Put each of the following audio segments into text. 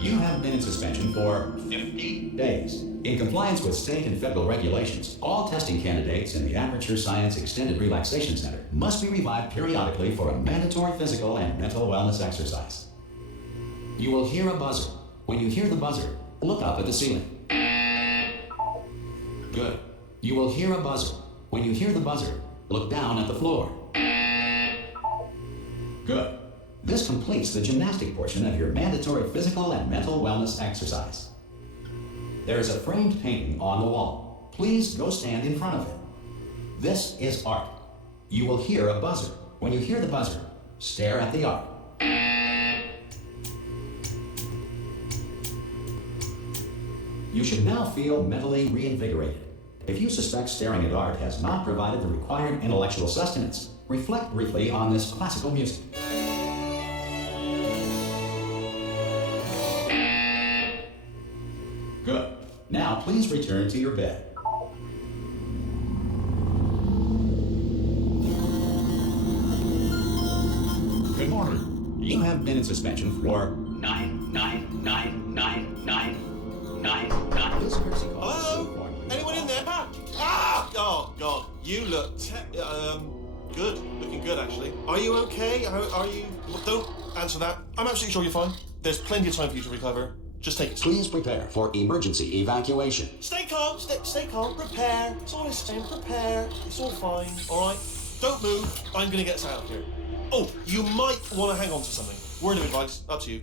You have been in suspension for 50 days. In compliance with state and federal regulations, all testing candidates in the Aperture Science Extended Relaxation Center must be revived periodically for a mandatory physical and mental wellness exercise. You will hear a buzzer. When you hear the buzzer, look up at the ceiling. Good. You will hear a buzzer. When you hear the buzzer, look down at the floor. Good. This completes the gymnastic portion of your mandatory physical and mental wellness exercise. There is a framed painting on the wall. Please go stand in front of it. This is art. You will hear a buzzer. When you hear the buzzer, stare at the art. You should now feel mentally reinvigorated. If you suspect staring at art has not provided the required intellectual sustenance, reflect briefly on this classical music. Good. Now please return to your bed. Good morning. You have been in suspension for 9. This courtesy call is to inform you. Anyone in there? Oh God, you look good. Looking good, actually. Are you okay? Are you? Well, don't answer that. I'm absolutely sure you're fine. There's plenty of time for you to recover. Just take it. Please prepare for emergency evacuation. Stay calm. Stay calm. Prepare. It's all this time. Prepare. It's all fine. All right. Don't move. I'm gonna get us out of here. Oh, you might want to hang on to something. Word of advice. Up to you.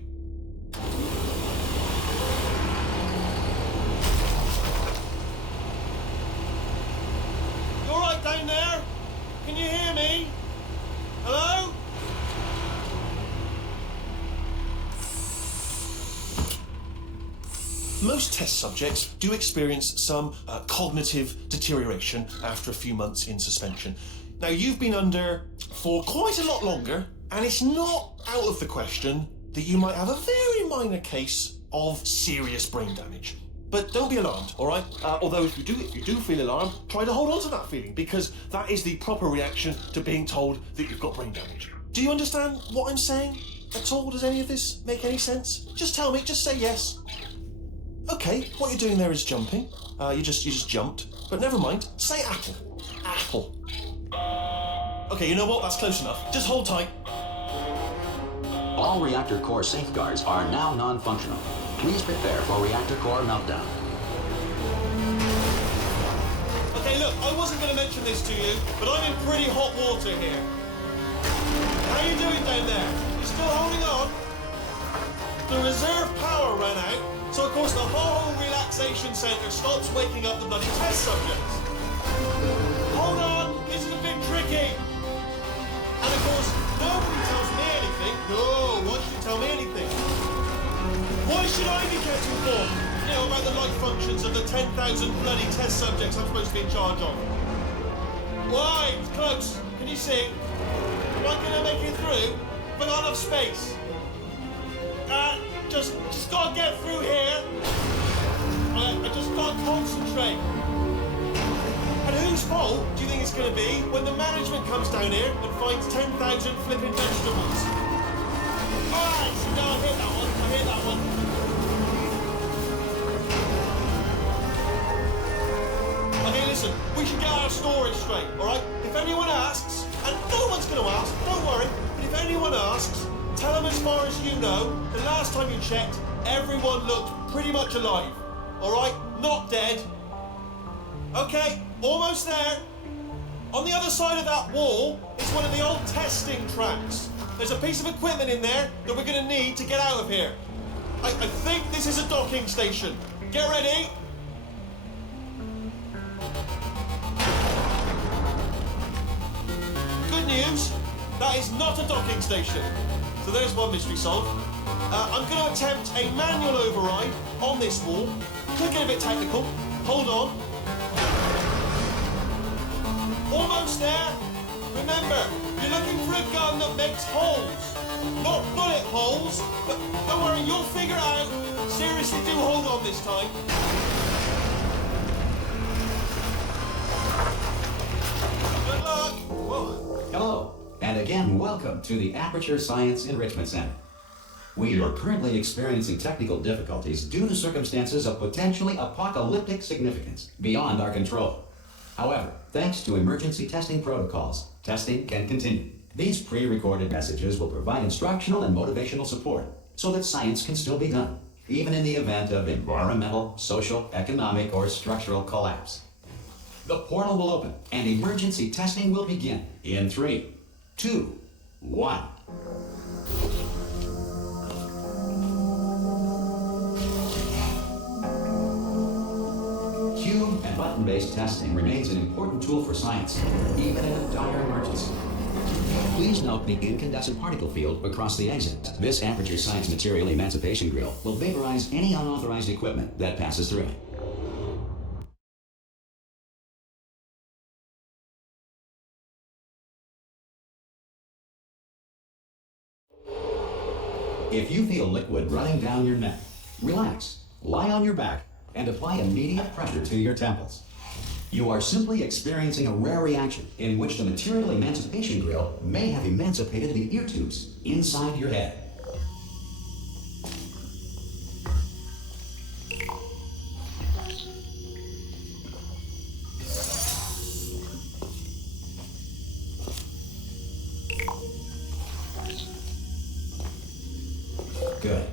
You all right down there? Can you hear me? Hello? Most test subjects do experience some cognitive deterioration after a few months in suspension. Now, you've been under for quite a lot longer, and it's not out of the question that you might have a very minor case of serious brain damage. But don't be alarmed, all right? Although if you do feel alarmed, try to hold on to that feeling, because that is the proper reaction to being told that you've got brain damage. Do you understand what I'm saying at all? Does any of this make any sense? Just tell me, just say yes. Okay, what you're doing there is jumping. You just jumped. But never mind, say apple. Apple. Okay, you know what? That's close enough. Just hold tight. All reactor core safeguards are now non-functional. Please prepare for reactor core meltdown. Okay, look, I wasn't going to mention this to you, but I'm in pretty hot water here. How you doing down there? You still holding on? The reserve power ran out, so of course the whole relaxation centre stops waking up the bloody test subjects. Hold on, this is a bit tricky. And of course, nobody tells me anything. No, why should you tell me anything? Why should I be kept informed? You know, about the life functions of the 10,000 bloody test subjects I'm supposed to be in charge of. Why? It's close. Can you see? Am I going to make it through? Have I got enough space? Just gotta get through here. I just gotta concentrate. And whose fault do you think it's gonna be when the management comes down here and finds 10,000 flipping vegetables? Alright, no, I hit that one. Okay, listen, we should get our story straight, alright? If anyone asks, and no one's gonna ask, don't worry, but if anyone asks, tell them as far as you know, the last time you checked, everyone looked pretty much alive. Alright? Not dead. Okay, almost there. On the other side of that wall is one of the old testing tracks. There's a piece of equipment in there that we're going to need to get out of here. I think this is a docking station. Get ready. Good news, that is not a docking station. So there's one mystery solved. I'm going to attempt a manual override on this wall. Could get a bit technical. Hold on. Almost there. Remember, you're looking for a gun that makes holes. Not bullet holes, but don't worry, you'll figure it out. Seriously, do hold on this time. Good luck. Whoa. Hello, and again, welcome to the Aperture Science Enrichment Center. We are currently experiencing technical difficulties due to circumstances of potentially apocalyptic significance beyond our control. However, thanks to emergency testing protocols, testing can continue. These pre-recorded messages will provide instructional and motivational support so that science can still be done, even in the event of environmental, social, economic, or structural collapse. The portal will open and emergency testing will begin in 3, 2, 1. Cube and button-based testing remains an important tool for science, even in a dire emergency. Please note the incandescent particle field across the exit. This aperture science material emancipation grill will vaporize any unauthorized equipment that passes through it. If you feel liquid running down your neck, relax, lie on your back, and apply immediate pressure to your temples. You are simply experiencing a rare reaction in which the material emancipation grill may have emancipated the ear tubes inside your head. Good.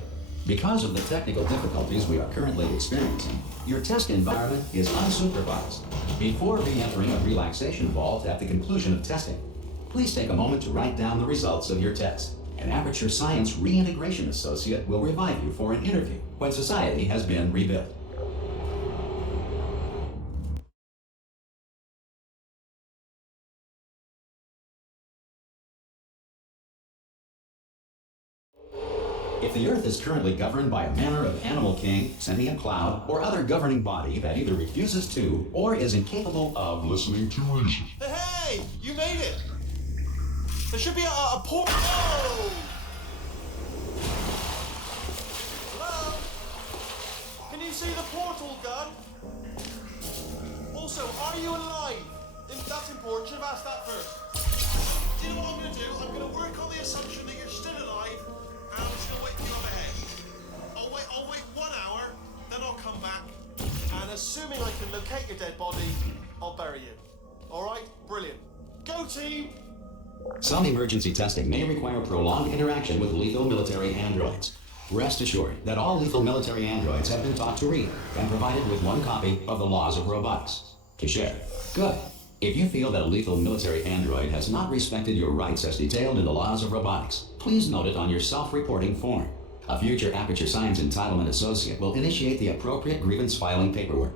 Because of the technical difficulties we are currently experiencing, your test environment is unsupervised. Before re-entering a relaxation vault at the conclusion of testing, please take a moment to write down the results of your test. An Aperture Science Reintegration Associate will revive you for an interview when society has been rebuilt. If the Earth is currently governed by a manner of animal king, sentient cloud, or other governing body that either refuses to or is incapable of listening to reason. Hey! You made it! There should be a port. Oh! Hello? Can you see the portal gun? Also, are you alive? That's important. Should have asked that first. Do you know what I'm going to do? I'm going to work on the assumption that you're still alive. I'm just gonna wait for you up ahead. I'll wait 1 hour, then I'll come back. And assuming I can locate your dead body, I'll bury you. Alright? Brilliant. Go team! Some emergency testing may require prolonged interaction with lethal military androids. Rest assured that all lethal military androids have been taught to read and provided with 1 copy of the Laws of Robotics to share. Good. If you feel that a lethal military android has not respected your rights as detailed in the Laws of Robotics, please note it on your self-reporting form. A future Aperture Science Entitlement Associate will initiate the appropriate grievance filing paperwork.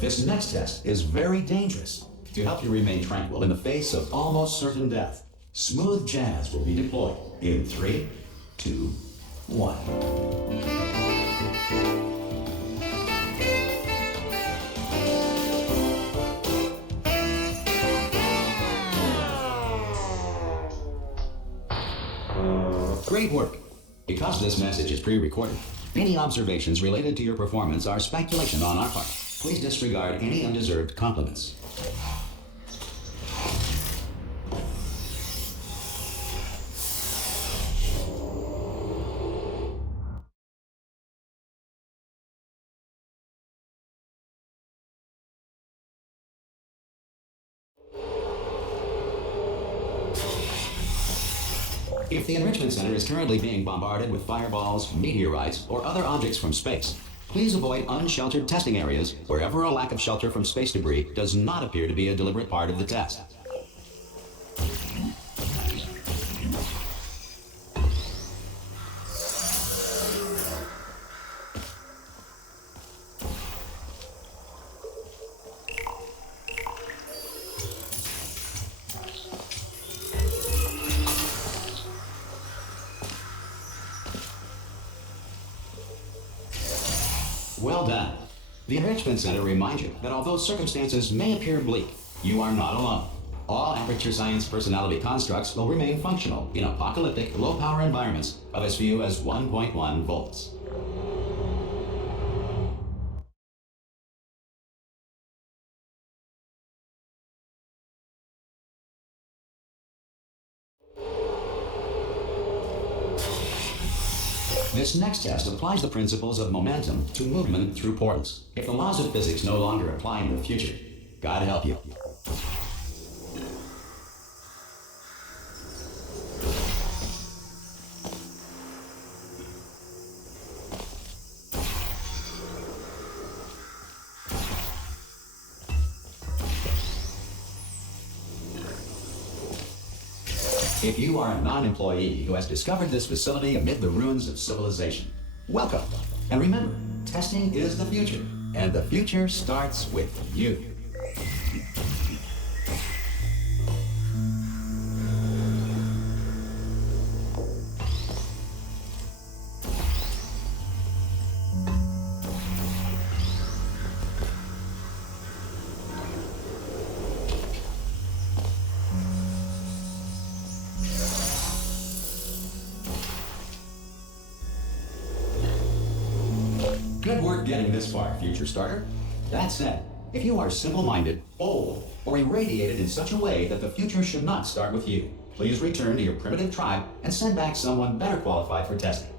This next test is very dangerous. To help you remain tranquil in the face of almost certain death, smooth jazz will be deployed in 3, 2, 1. Great work. Because this message is pre-recorded, any observations related to your performance are speculation on our part. Please disregard any undeserved compliments. If the Enrichment Center is currently being bombarded with fireballs, meteorites, or other objects from space, please avoid unsheltered testing areas wherever a lack of shelter from space debris does not appear to be a deliberate part of the test. Well done. The Enrichment Center reminds you that although circumstances may appear bleak, you are not alone. All Aperture Science personality constructs will remain functional in apocalyptic, low-power environments of as few as 1.1 volts. This next test applies the principles of momentum to movement through portals. If the laws of physics no longer apply in the future, God help you. If you are a non-employee who has discovered this facility amid the ruins of civilization, welcome. And remember, testing is the future, and the future starts with you. Good work getting this far, future starter. That said, if you are simple-minded, old, or irradiated in such a way that the future should not start with you, please return to your primitive tribe and send back someone better qualified for testing.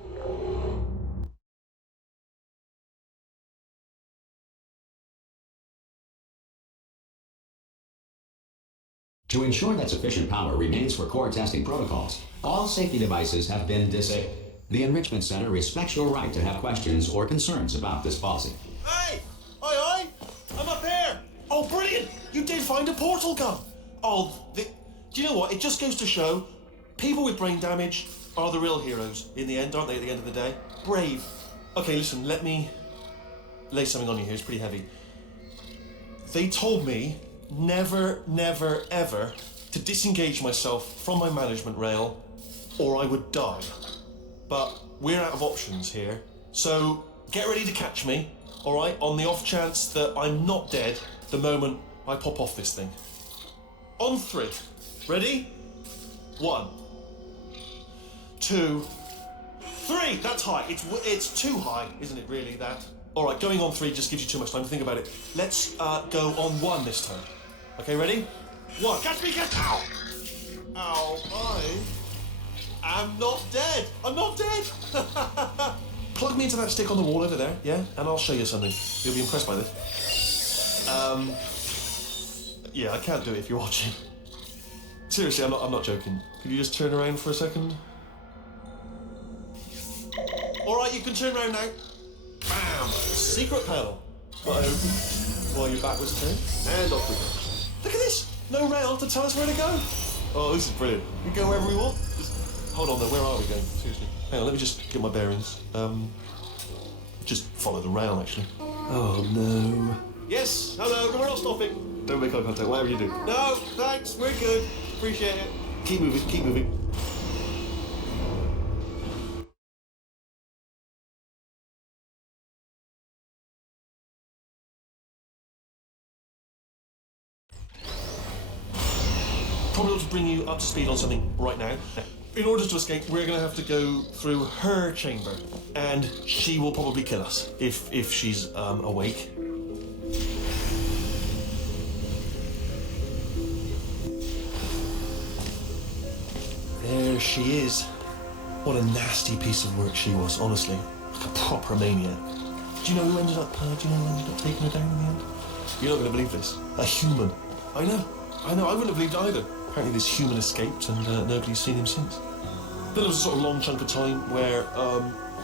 To ensure that sufficient power remains for core testing protocols, all safety devices have been disabled. The Enrichment Center respects your right to have questions or concerns about this policy. Hey! Aye, I'm up here! Oh, brilliant! You did find a portal gun! Do you know what? It just goes to show, people with brain damage are the real heroes in the end, aren't they, at the end of the day? Brave. Okay, listen, let me lay something on you here. It's pretty heavy. They told me never, never, ever to disengage myself from my management rail or I would die. But we're out of options here, so get ready to catch me, all right, on the off chance that I'm not dead the moment I pop off this thing. On 3. Ready? 1, 2, 3. That's high. It's too high, isn't it, really, that? All right, going on 3 just gives you too much time to think about it. Let's go on 1 this time. Okay, ready? 1. Catch me, catch... Ow! Ow, I'm not dead! I'm not dead! Plug me into that stick on the wall over there, yeah? And I'll show you something. You'll be impressed by this. Yeah, I can't do it if you're watching. Seriously, I'm not joking. Could you just turn around for a second? Alright, you can turn around now. Bam! Secret panel. Got open while your back was turned. And off we go. Look at this! No rail to tell us where to go. Oh, this is brilliant. We can go wherever we want. Hold on though, where are we going? Seriously. Hang on, let me just get my bearings. Just follow the rail, actually. Oh, no. Yes, hello, we're not stopping. Don't make eye contact, whatever you do. No, thanks, we're good. Appreciate it. Keep moving, keep moving. Probably ought to bring you up to speed on something right now. In order to escape, we're going to have to go through her chamber, and she will probably kill us if she's awake. There she is. What a nasty piece of work she was, honestly, like a proper maniac. Do you know who ended up taking her down in the end? You're not going to believe this. A human. I know. I wouldn't have believed either. Apparently this human escaped and nobody's seen him since. Then there was a sort of long chunk of time where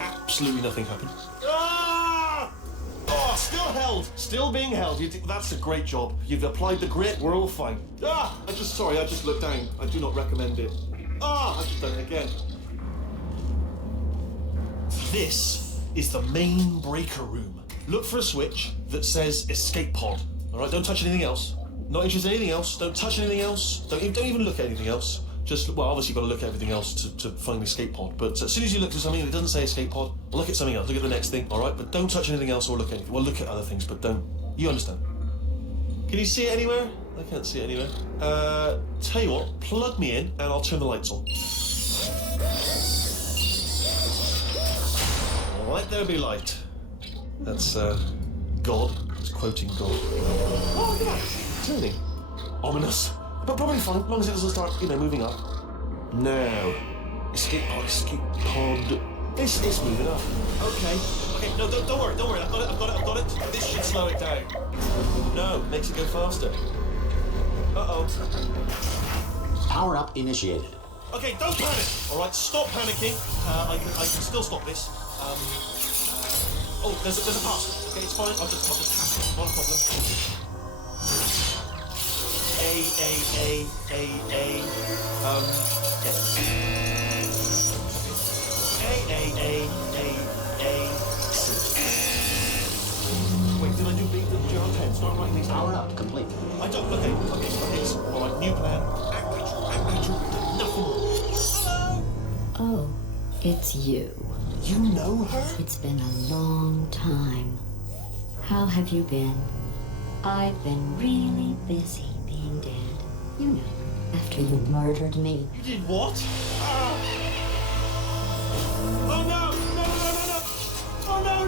absolutely nothing happened. Ah! Oh, still held. Still being held. That's a great job. You've applied the grit. We're all fine. Ah! I just looked down. I do not recommend it. Ah! I've just done it again. This is the main breaker room. Look for a switch that says escape pod. All right, don't touch anything else. Not interested in anything else. Don't touch anything else. Don't even look at anything else. Just, well, obviously you've got to look at everything else to find the escape pod. But as soon as you look at something that doesn't say escape pod, look at something else. Look at the next thing, all right? But don't touch anything else or look at anything. Well, look at other things, but don't. You understand? Can you see it anywhere? I can't see it anywhere. Tell you what, plug me in and I'll turn the lights on. All right, there'll be light. That's, God. It's quoting God. Oh, look at that. Turning. Ominous. But probably fine, as long as it doesn't start, moving up. Now. Escape pod. It's moving up. Okay. Okay, no, don't worry, don't worry. I've got it. This should slow it down. No, makes it go faster. Uh-oh. Power up initiated. Okay, don't panic. All right, stop panicking. I can still stop this. Oh, there's a parcel. Okay, it's fine. I'll just tap it. Not a problem. A. Wait, did I do big jar 10? Start writing these down. Power up complete. I don't. Okay. All right, new plan. Act natural. Nothing more. Hello. Oh, it's you. You know her? It's been a long time. How have you been? I've been really busy being dead. You know, after you murdered me. You did what? Oh no! Oh no!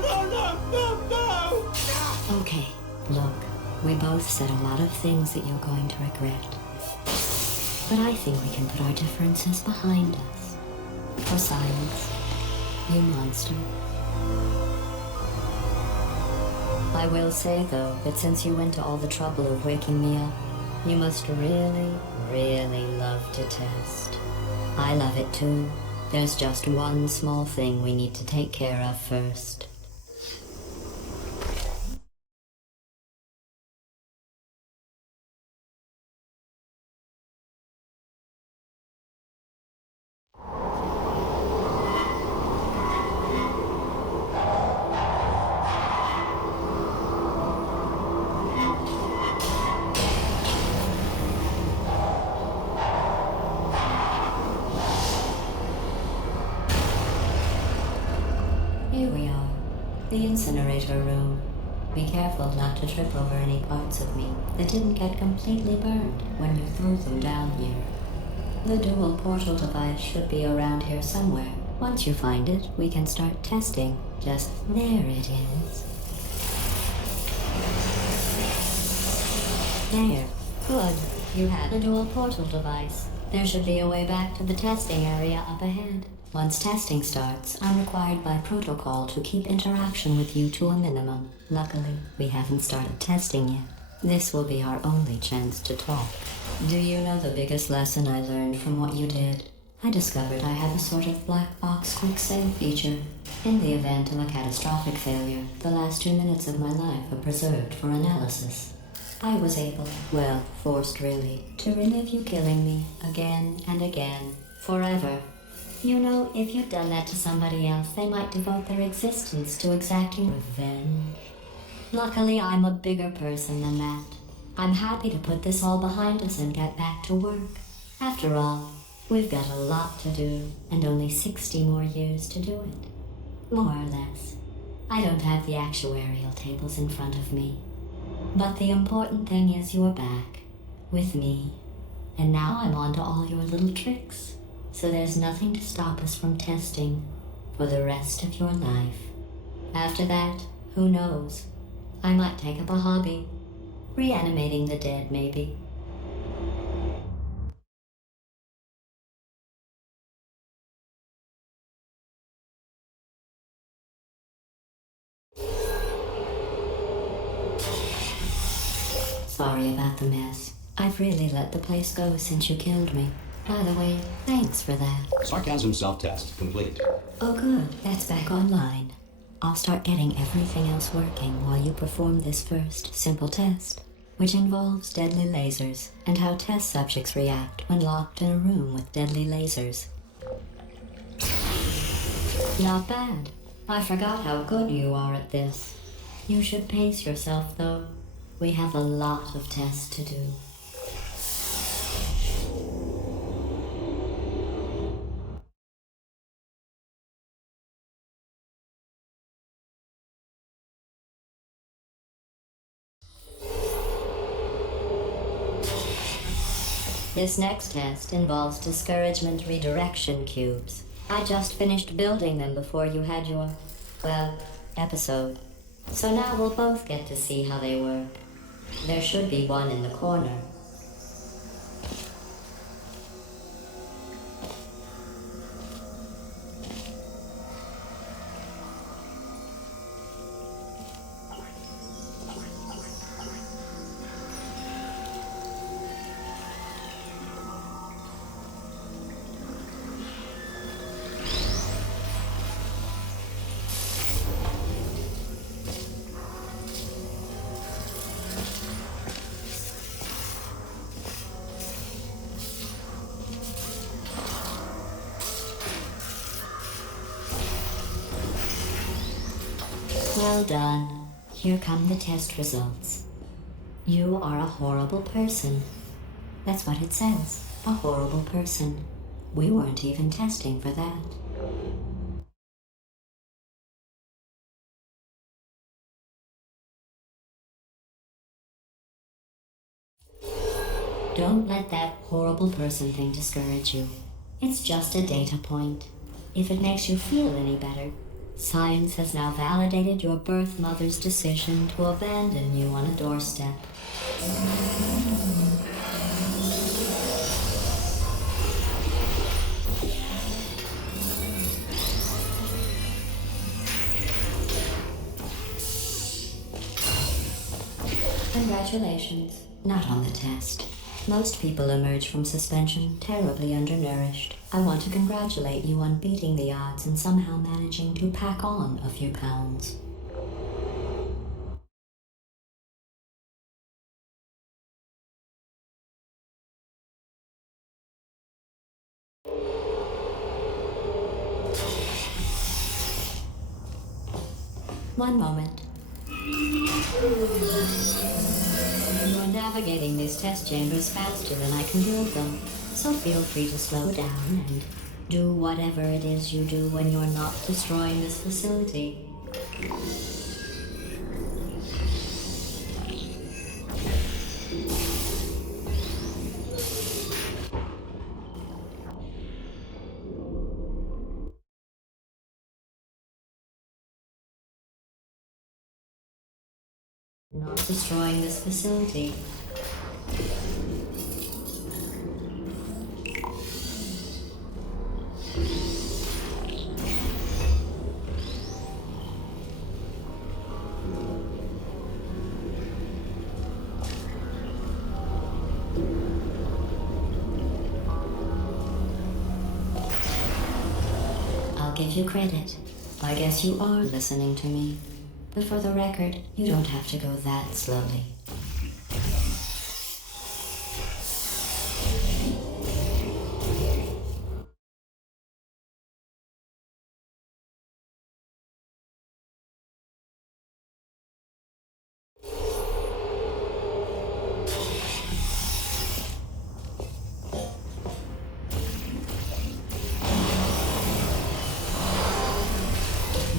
Okay, look, we both said a lot of things that you're going to regret. But I think we can put our differences behind us. For silence, you monster. I will say, though, that since you went to all the trouble of waking me up, you must really, really love to test. I love it too. There's just one small thing we need to take care of first. Here we are, the incinerator room. Be careful not to trip over any parts of me that didn't get completely burned when you threw them down here. The dual portal device should be around here somewhere. Once you find it, we can start testing. Just there it is. There. Good. You had a dual portal device. There should be a way back to the testing area up ahead. Once testing starts, I'm required by protocol to keep interaction with you to a minimum. Luckily, we haven't started testing yet. This will be our only chance to talk. Do you know the biggest lesson I learned from what you did? I discovered I have a sort of black box quick save feature. In the event of a catastrophic failure, the last 2 minutes of my life are preserved for analysis. I was able, well, forced really, to relive you killing me again and again, forever. You know, if you'd done that to somebody else, they might devote their existence to exacting revenge. Luckily, I'm a bigger person than that. I'm happy to put this all behind us and get back to work. After all, we've got a lot to do, and only 60 more years to do it. More or less. I don't have the actuarial tables in front of me. But the important thing is you're back, with me. And now I'm on to all your little tricks. So there's nothing to stop us from testing for the rest of your life. After that, who knows? I might take up a hobby. Reanimating the dead, maybe. Sorry about the mess. I've really let the place go since you killed me. By the way, thanks for that. Sarcasm self-test complete. Oh good, that's back online. I'll start getting everything else working while you perform this first simple test, which involves deadly lasers and how test subjects react when locked in a room with deadly lasers. Not bad. I forgot how good you are at this. You should pace yourself, though. We have a lot of tests to do. This next test involves discouragement redirection cubes. I just finished building them before you had your, well, episode. So now we'll both get to see how they work. There should be one in the corner. Well done. Here come the test results. You are a horrible person. That's what it says. A horrible person. We weren't even testing for that. Don't let that horrible person thing discourage you. It's just a data point. If it makes you feel any better, science has now validated your birth mother's decision to abandon you on a doorstep. Congratulations. Not on the test. Most people emerge from suspension terribly undernourished. I want to congratulate you on beating the odds and somehow managing to pack on a few pounds. One moment. You're navigating these test chambers faster than I can build them, so feel free to slow down and do whatever it is you do when you're not destroying this facility. Not destroying this facility. I'll give you credit. I guess you are listening to me. But for the record, you don't have to go that slowly.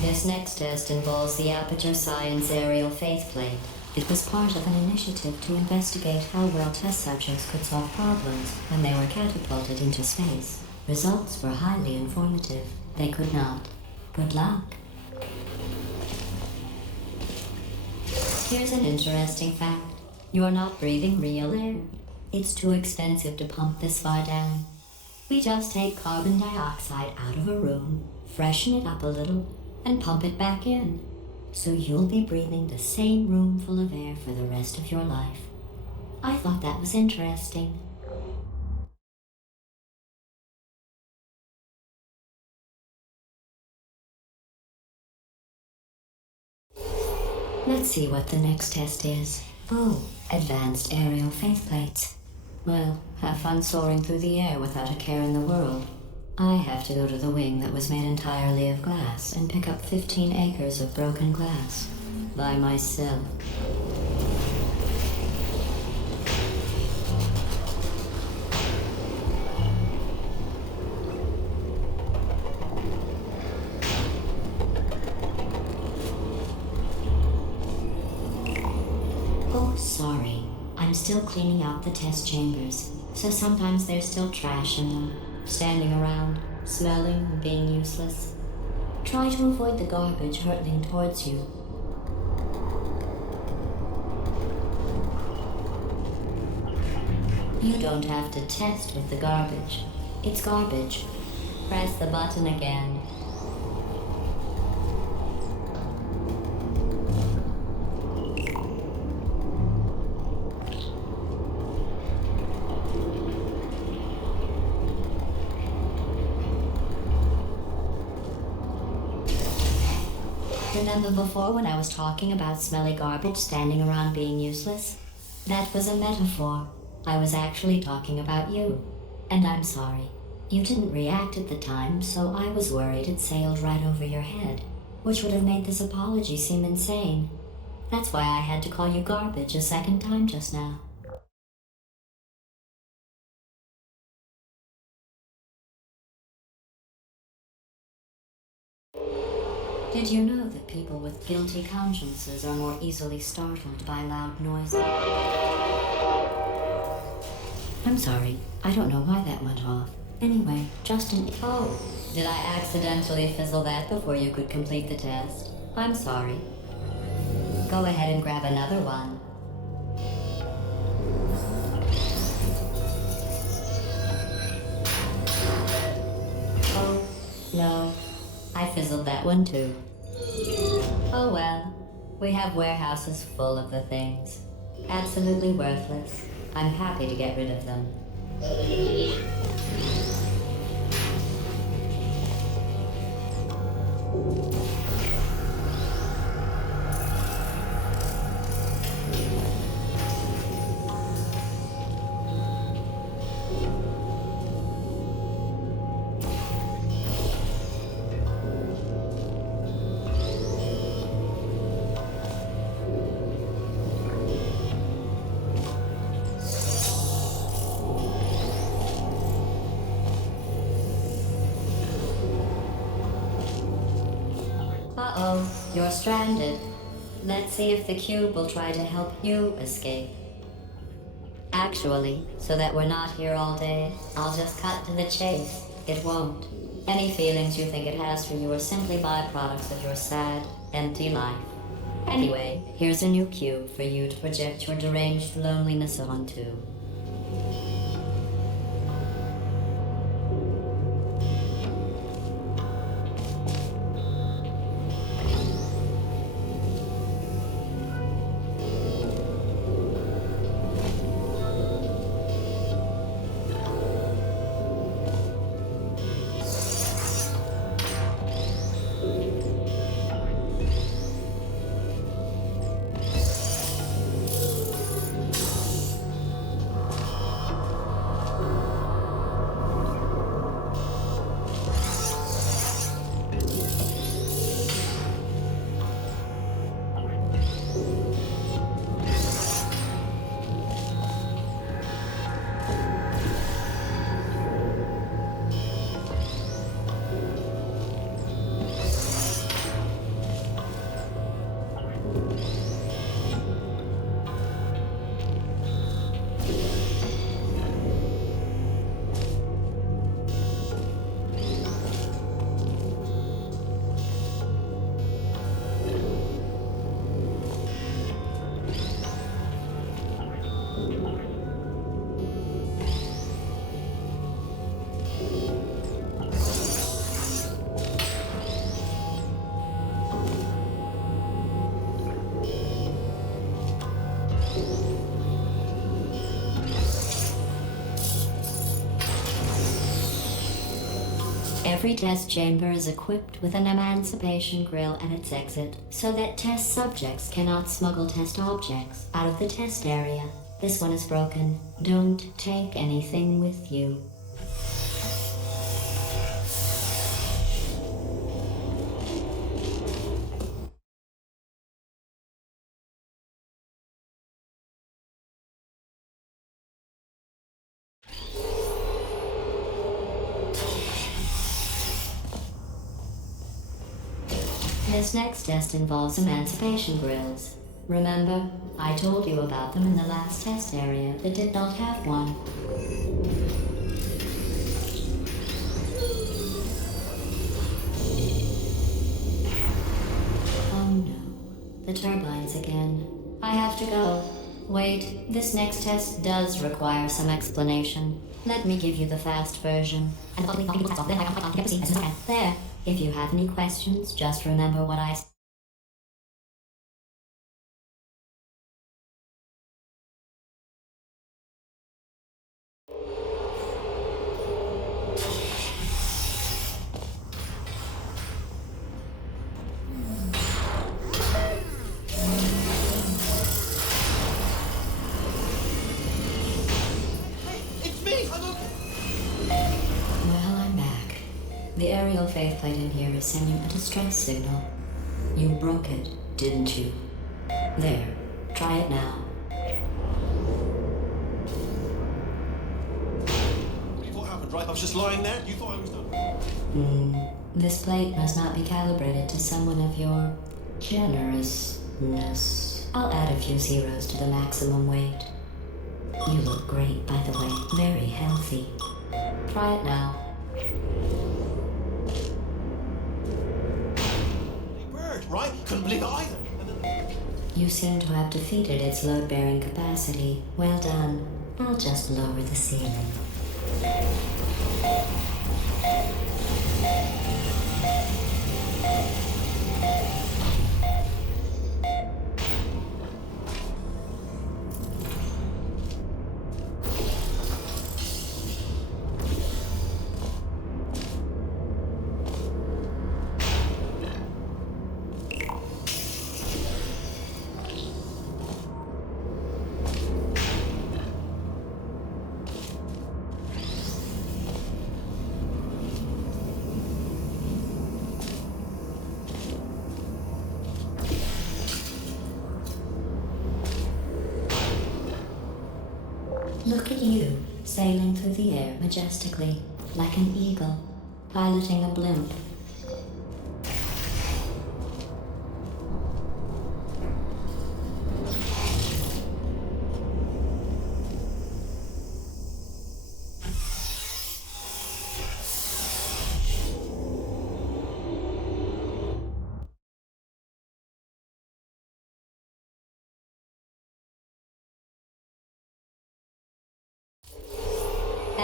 This next test involves the Aperture Science Aerial Faithplate. It was part of an initiative to investigate how well test subjects could solve problems when they were catapulted into space. Results were highly informative. They could not. Good luck. Here's an interesting fact. You're not breathing real air. It's too expensive to pump this far down. We just take carbon dioxide out of a room, freshen it up a little, and pump it back in. So you'll be breathing the same room full of air for the rest of your life. I thought that was interesting. Let's see what the next test is. Oh, advanced aerial faithplates. Well, have fun soaring through the air without a care in the world. I have to go to the wing that was made entirely of glass and pick up 15 acres of broken glass. By myself. Oh, sorry. I'm still cleaning out the test chambers, so sometimes there's still trash in them. Standing around, smelling and being useless. Try to avoid the garbage hurtling towards you. You don't have to test with the garbage. It's garbage. Press the button again. Remember before when I was talking about smelly garbage standing around being useless? That was a metaphor. I was actually talking about you. And I'm sorry. You didn't react at the time, so I was worried it sailed right over your head. which would have made this apology seem insane. That's why I had to call you garbage a second time just now. Did you know that people with guilty consciences are more easily startled by loud noises? I'm sorry, I don't know why that went off. Anyway, Justin... Oh, did I accidentally fizzle that before you could complete the test? I'm sorry. Go ahead and grab another one. Oh, no. I fizzled that one too. Oh well. We have warehouses full of the things. Absolutely worthless. I'm happy to get rid of them. Uh-oh, you're stranded. Let's see if the cube will try to help you escape. Actually, so that we're not here all day, I'll just cut to the chase. It won't. Any feelings you think it has for you are simply byproducts of your sad, empty life. Anyway, here's a new cube for you to project your deranged loneliness onto. Every test chamber is equipped with an emancipation grill at its exit, so that test subjects cannot smuggle test objects out of the test area. This one is broken. Don't take anything with you. This next test involves emancipation grills. Remember, I told you about them in the last test area that did not have one. Oh no, the turbines again. I have to go. Wait, this next test does require some explanation. Let me give you the fast version. And then I can get the scene as soon as I can. There. If you have any questions, just remember what I said. The aerial faith plate in here is sending a distress signal. You broke it, didn't you? There, try it now. What happened, right? I was just lying there. You thought I was done. This plate must not be calibrated to someone of your generousness. I'll add a few zeros to the maximum weight. You look great, by the way. Very healthy. Try it now. Bird, right? Couldn't believe it either. You seem to have defeated its load-bearing capacity. Well done. I'll just lower the ceiling. Look at you, sailing through the air majestically, like an eagle, piloting a blimp.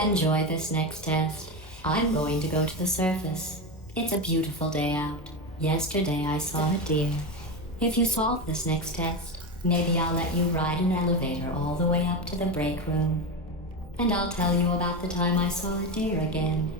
Enjoy this next test. I'm going to go to the surface. It's a beautiful day out. Yesterday I saw a deer. If you solve this next test, maybe I'll let you ride an elevator all the way up to the break room. And I'll tell you about the time I saw a deer again.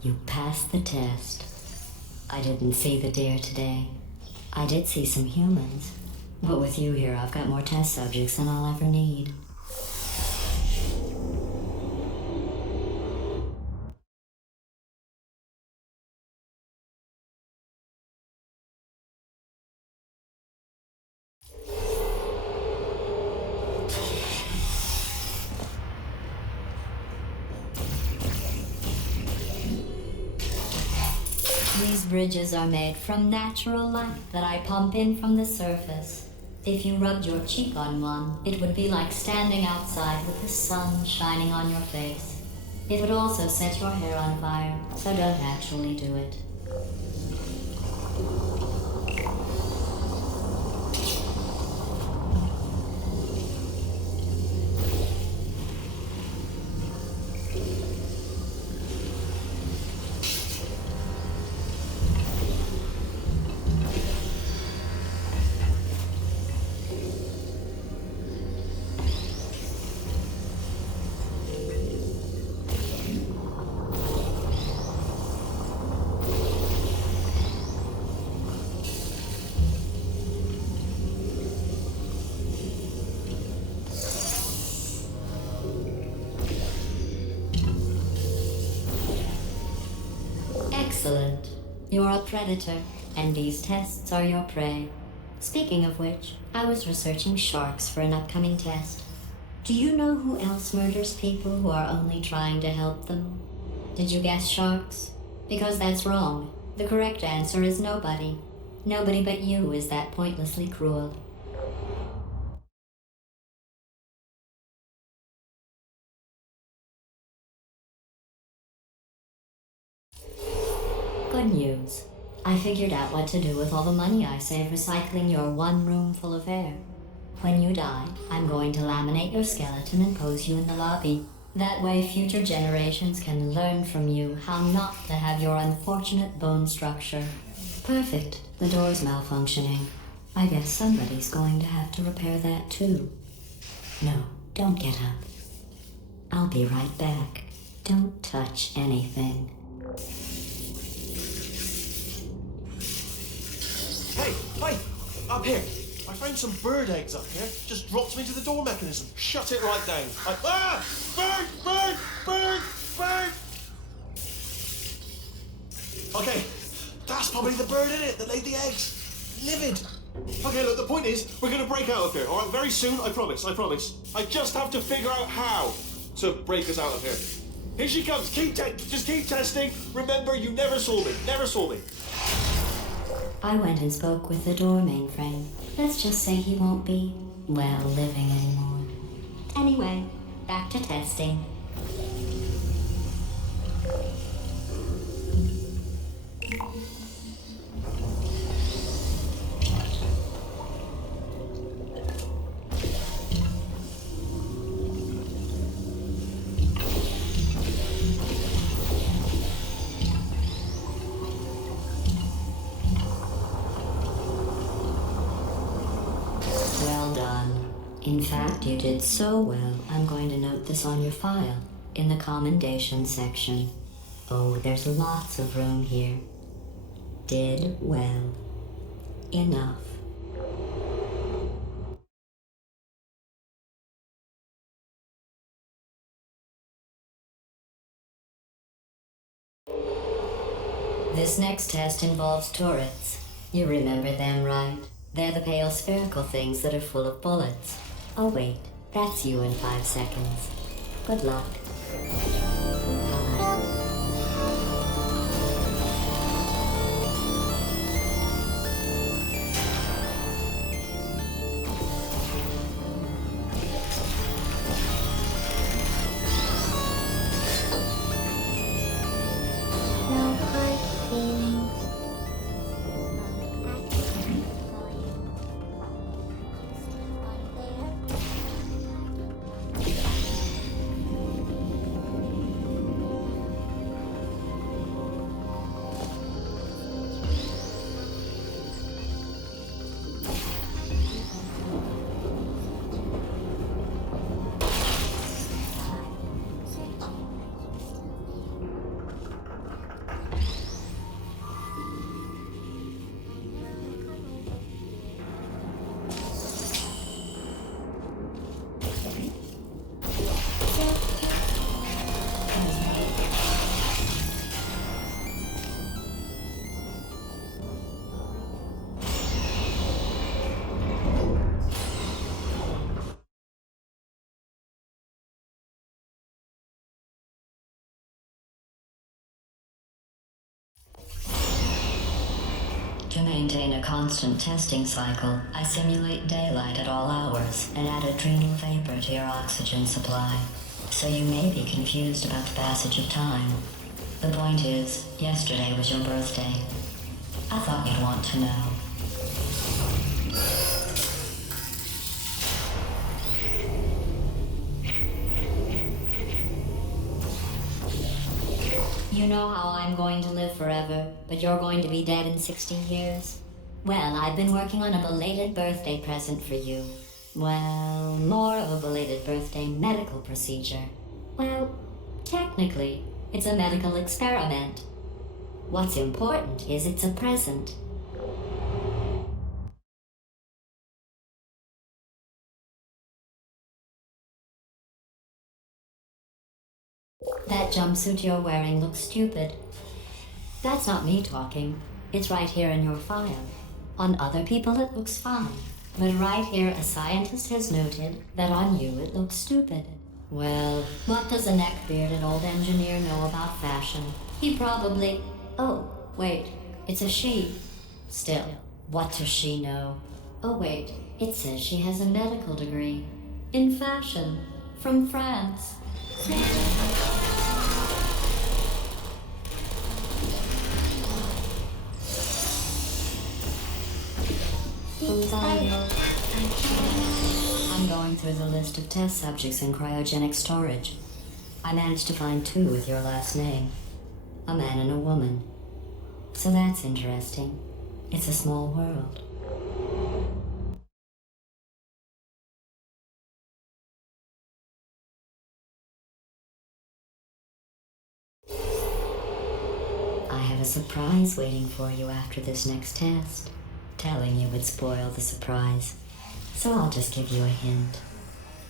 You passed the test. I didn't see the deer today. I did see some humans. But with you here, I've got more test subjects than I'll ever need. These bridges are made from natural light that I pump in from the surface. If you rubbed your cheek on one, it would be like standing outside with the sun shining on your face. It would also set your hair on fire, so don't actually do it. You're a predator, and these tests are your prey. Speaking of which, I was researching sharks for an upcoming test. Do you know who else murders people who are only trying to help them? Did you guess sharks? Because that's wrong. The correct answer is nobody. Nobody but you is that pointlessly cruel. Good news. I figured out what to do with all the money I save recycling your one room full of air. When you die, I'm going to laminate your skeleton and pose you in the lobby. That way future generations can learn from you how not to have your unfortunate bone structure. Perfect. The door's malfunctioning. I guess somebody's going to have to repair that too. No, don't get up. I'll be right back. Don't touch anything. Hey, up here. I found some bird eggs up here. Just dropped them into the door mechanism. Shut it right down. Bird! Okay, that's probably the bird in it that laid the eggs. Livid. Okay, look, the point is, we're going to break out of here, all right? Very soon, I promise. I just have to figure out how to break us out of here. Here she comes. Just keep testing. Remember, you never saw me. I went and spoke with the door mainframe. Let's just say he won't be, well, living anymore. Anyway, back to testing. Well done. In fact, you did so well, I'm going to note this on your file, in the commendation section. Oh, there's lots of room here. Did well. Enough. This next test involves turrets. You remember them, right? They're the pale spherical things that are full of bullets. Oh wait, that's you in 5 seconds. Good luck. No hard feelings. To maintain a constant testing cycle, I simulate daylight at all hours and add adrenal vapor to your oxygen supply. So you may be confused about the passage of time. The point is, yesterday was your birthday. I thought you'd want to know. You know how I'm going to live forever, but you're going to be dead in 60 years? Well, I've been working on a belated birthday present for you. Well, more of a belated birthday medical procedure. Well, technically, it's a medical experiment. What's important is it's a present. That jumpsuit you're wearing looks stupid. That's not me talking. It's right here in your file. On other people it looks fine. But right here a scientist has noted that on you it looks stupid. Well, what does a neck-bearded old engineer know about fashion? He probably... Oh, wait, it's a she. Still, what does she know? Oh wait, it says she has a medical degree. In fashion. From France. I'm going through the list of test subjects in cryogenic storage. I managed to find 2 with your last name. A man and a woman. So that's interesting. It's a small world. I have a surprise waiting for you after this next test. Telling you would spoil the surprise. So I'll just give you a hint.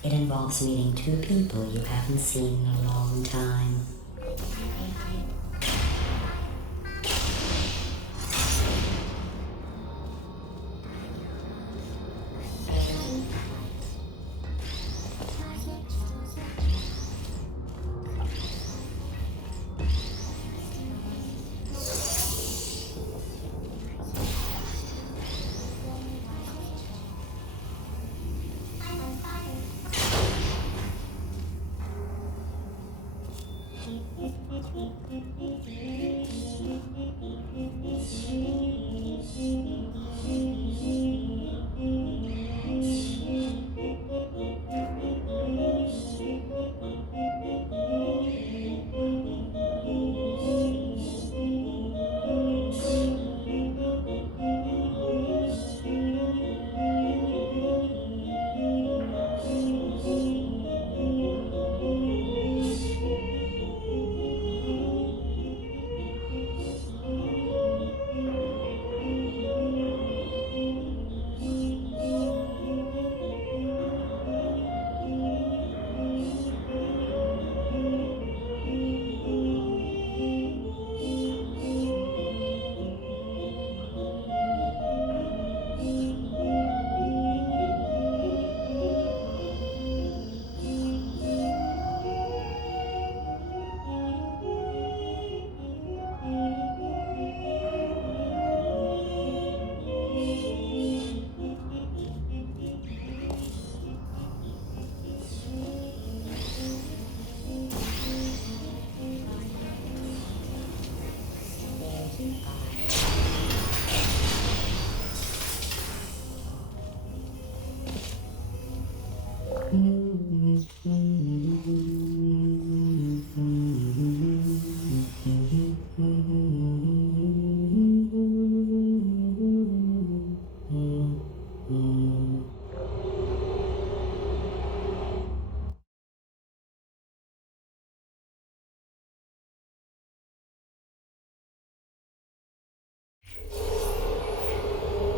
It involves meeting 2 people you haven't seen in a long time.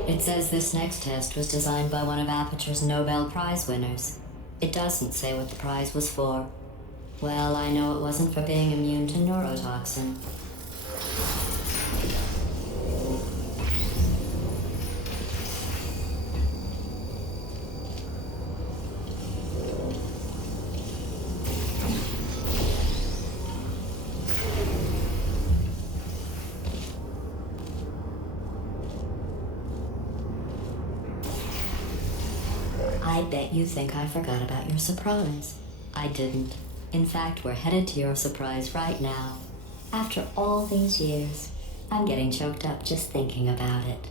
It says this next test was designed by one of Aperture's Nobel Prize winners. It doesn't say what the prize was for. Well, I know it wasn't for being immune to neurotoxin. I bet you think I forgot about your surprise. I didn't. In fact, we're headed to your surprise right now. After all these years, I'm getting choked up just thinking about it.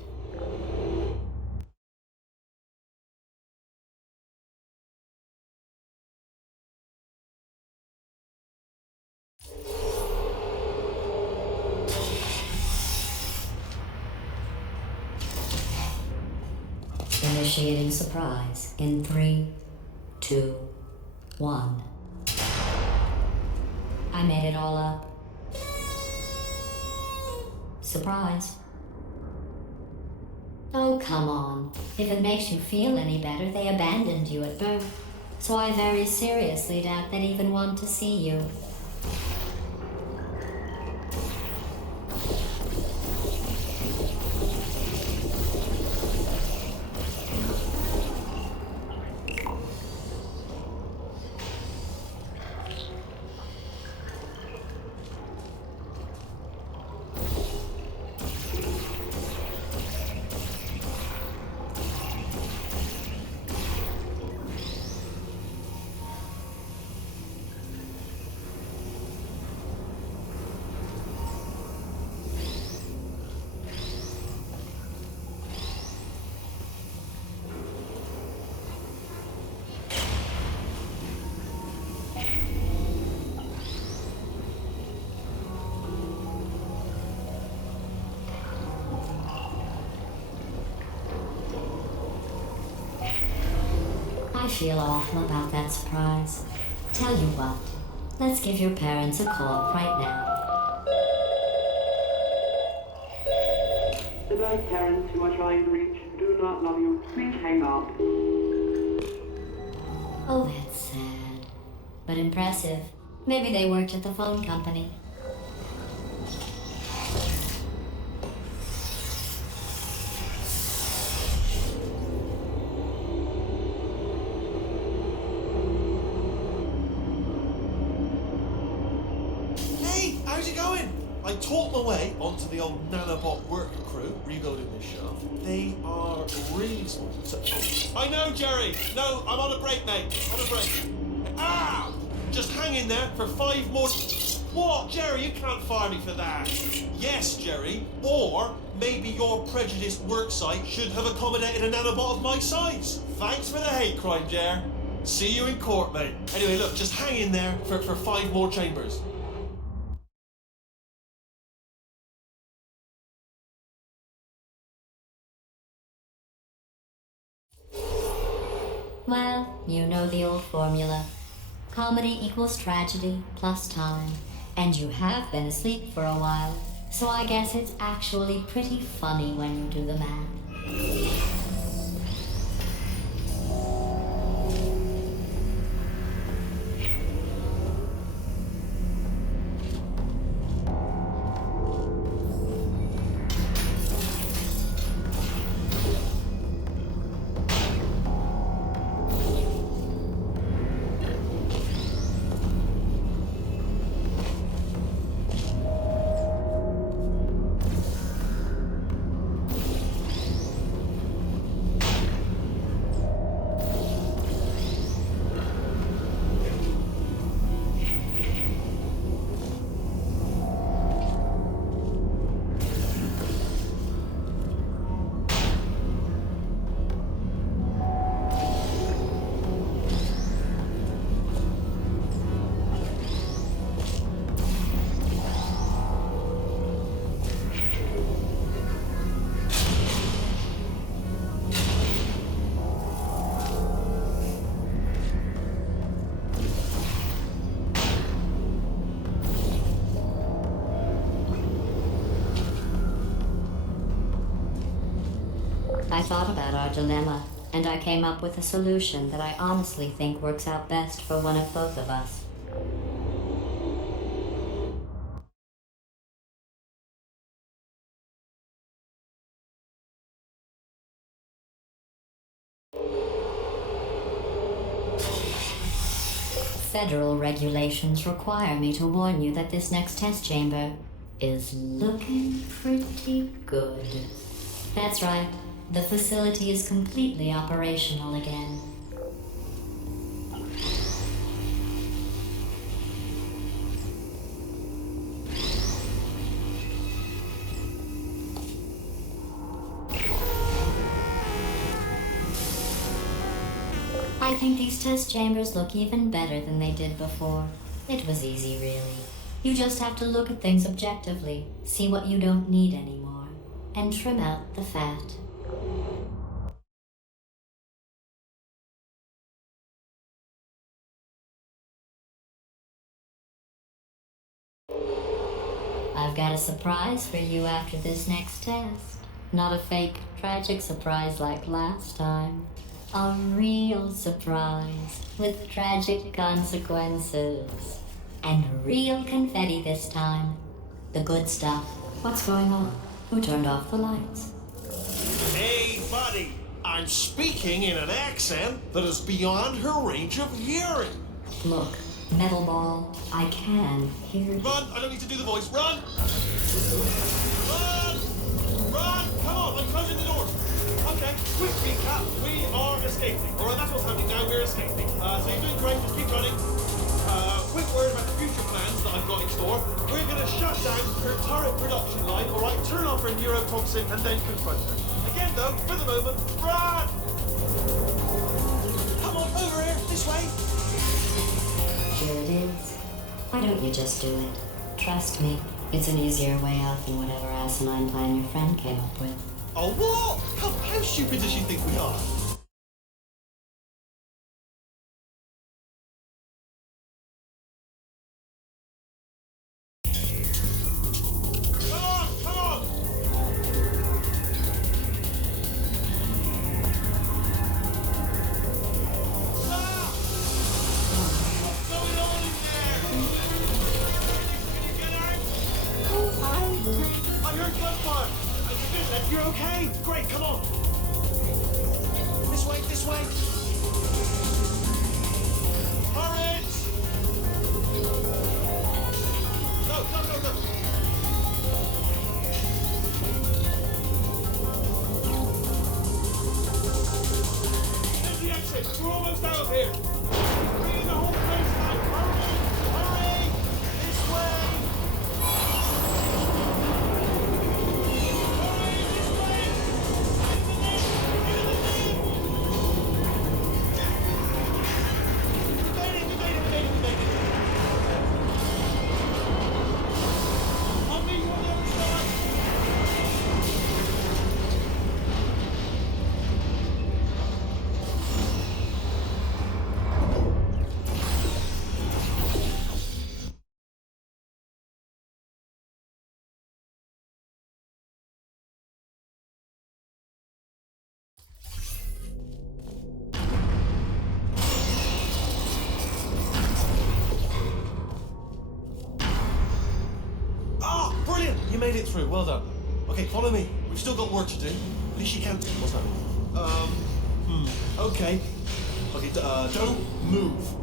Initiating surprise in 3, 2, 1. I made it all up. Surprise. Oh, come on. If it makes you feel any better, they abandoned you at birth. So I very seriously doubt they'd even want to see you. feel awful about that surprise. Tell you what, let's give your parents a call right now. The both parents who are trying to reach do not love you. Please hang up. Oh, that's sad. But impressive. Maybe they worked at the phone company. Hey, how's it going? I talked my way onto the old nanobot work crew rebuilding this shaft. They are really small. I know, Jerry. No, I'm on a break, mate. On a break. Ah! Just hang in there for 5 more... What? Jerry, you can't fire me for that. Yes, Jerry. Or maybe your prejudiced work site should have accommodated a nanobot of my size. Thanks for the hate crime, Jer. See you in court, mate. Anyway, look, just hang in there for 5 more chambers. Well, you know the old formula. Comedy equals tragedy plus time. And you have been asleep for a while, so I guess it's actually pretty funny when you do the math. I thought about our dilemma, and I came up with a solution that I honestly think works out best for one of both of us. Federal regulations require me to warn you that this next test chamber is looking pretty good. That's right. The facility is completely operational again. I think these test chambers look even better than they did before. It was easy, really. You just have to look at things objectively, see what you don't need anymore, and trim out the fat. I've got a surprise for you after this next test. Not a fake, tragic surprise like last time. A real surprise with tragic consequences. And real confetti this time. The good stuff. What's going on? Who turned off the lights? Hey, buddy. I'm speaking in an accent that is beyond her range of hearing. Look, metal ball, I can hear you. Run! I don't need to do the voice. Run! Run! Run! Come on, I'm closing the doors. Okay, quick recap. We are escaping. Alright, that's what's happening now. We're escaping. So you're doing great. Just keep running. Quick word about the future plans that I've got in store. We're going to shut down her turret production line, alright? Turn off her neurotoxin and then confront her. Again, though, for the moment, run! Come on, over here, this way. Here it is. Why don't you just do it? Trust me, it's an easier way out than whatever asinine plan your friend came up with. Oh, what? How stupid does she think we are? Okay, great, come on. This way, this way. Hurry! Go, go, go, go. There's the exit. We're almost out of here. Bringing the whole place out. Hurry! Hurry! This way! Ah, brilliant! You made it through. Well done. Okay, follow me. We've still got work to do. At least you can. What's that? Okay. Okay, don't move.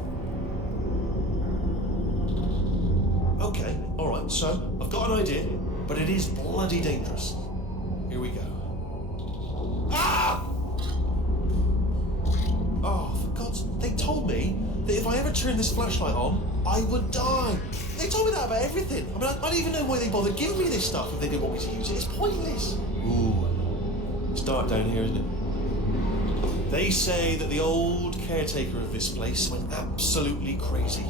Okay, all right. So I've got an idea, but it is bloody dangerous. Here we go. Ah! Oh, for God's... They told me that if I ever turned this flashlight on, I would die. They told me that about everything. I mean, I don't even know why they bothered giving me this stuff if they didn't want me to use it. It's pointless. Ooh, it's dark down here, isn't it? They say that the old caretaker of this place went absolutely crazy.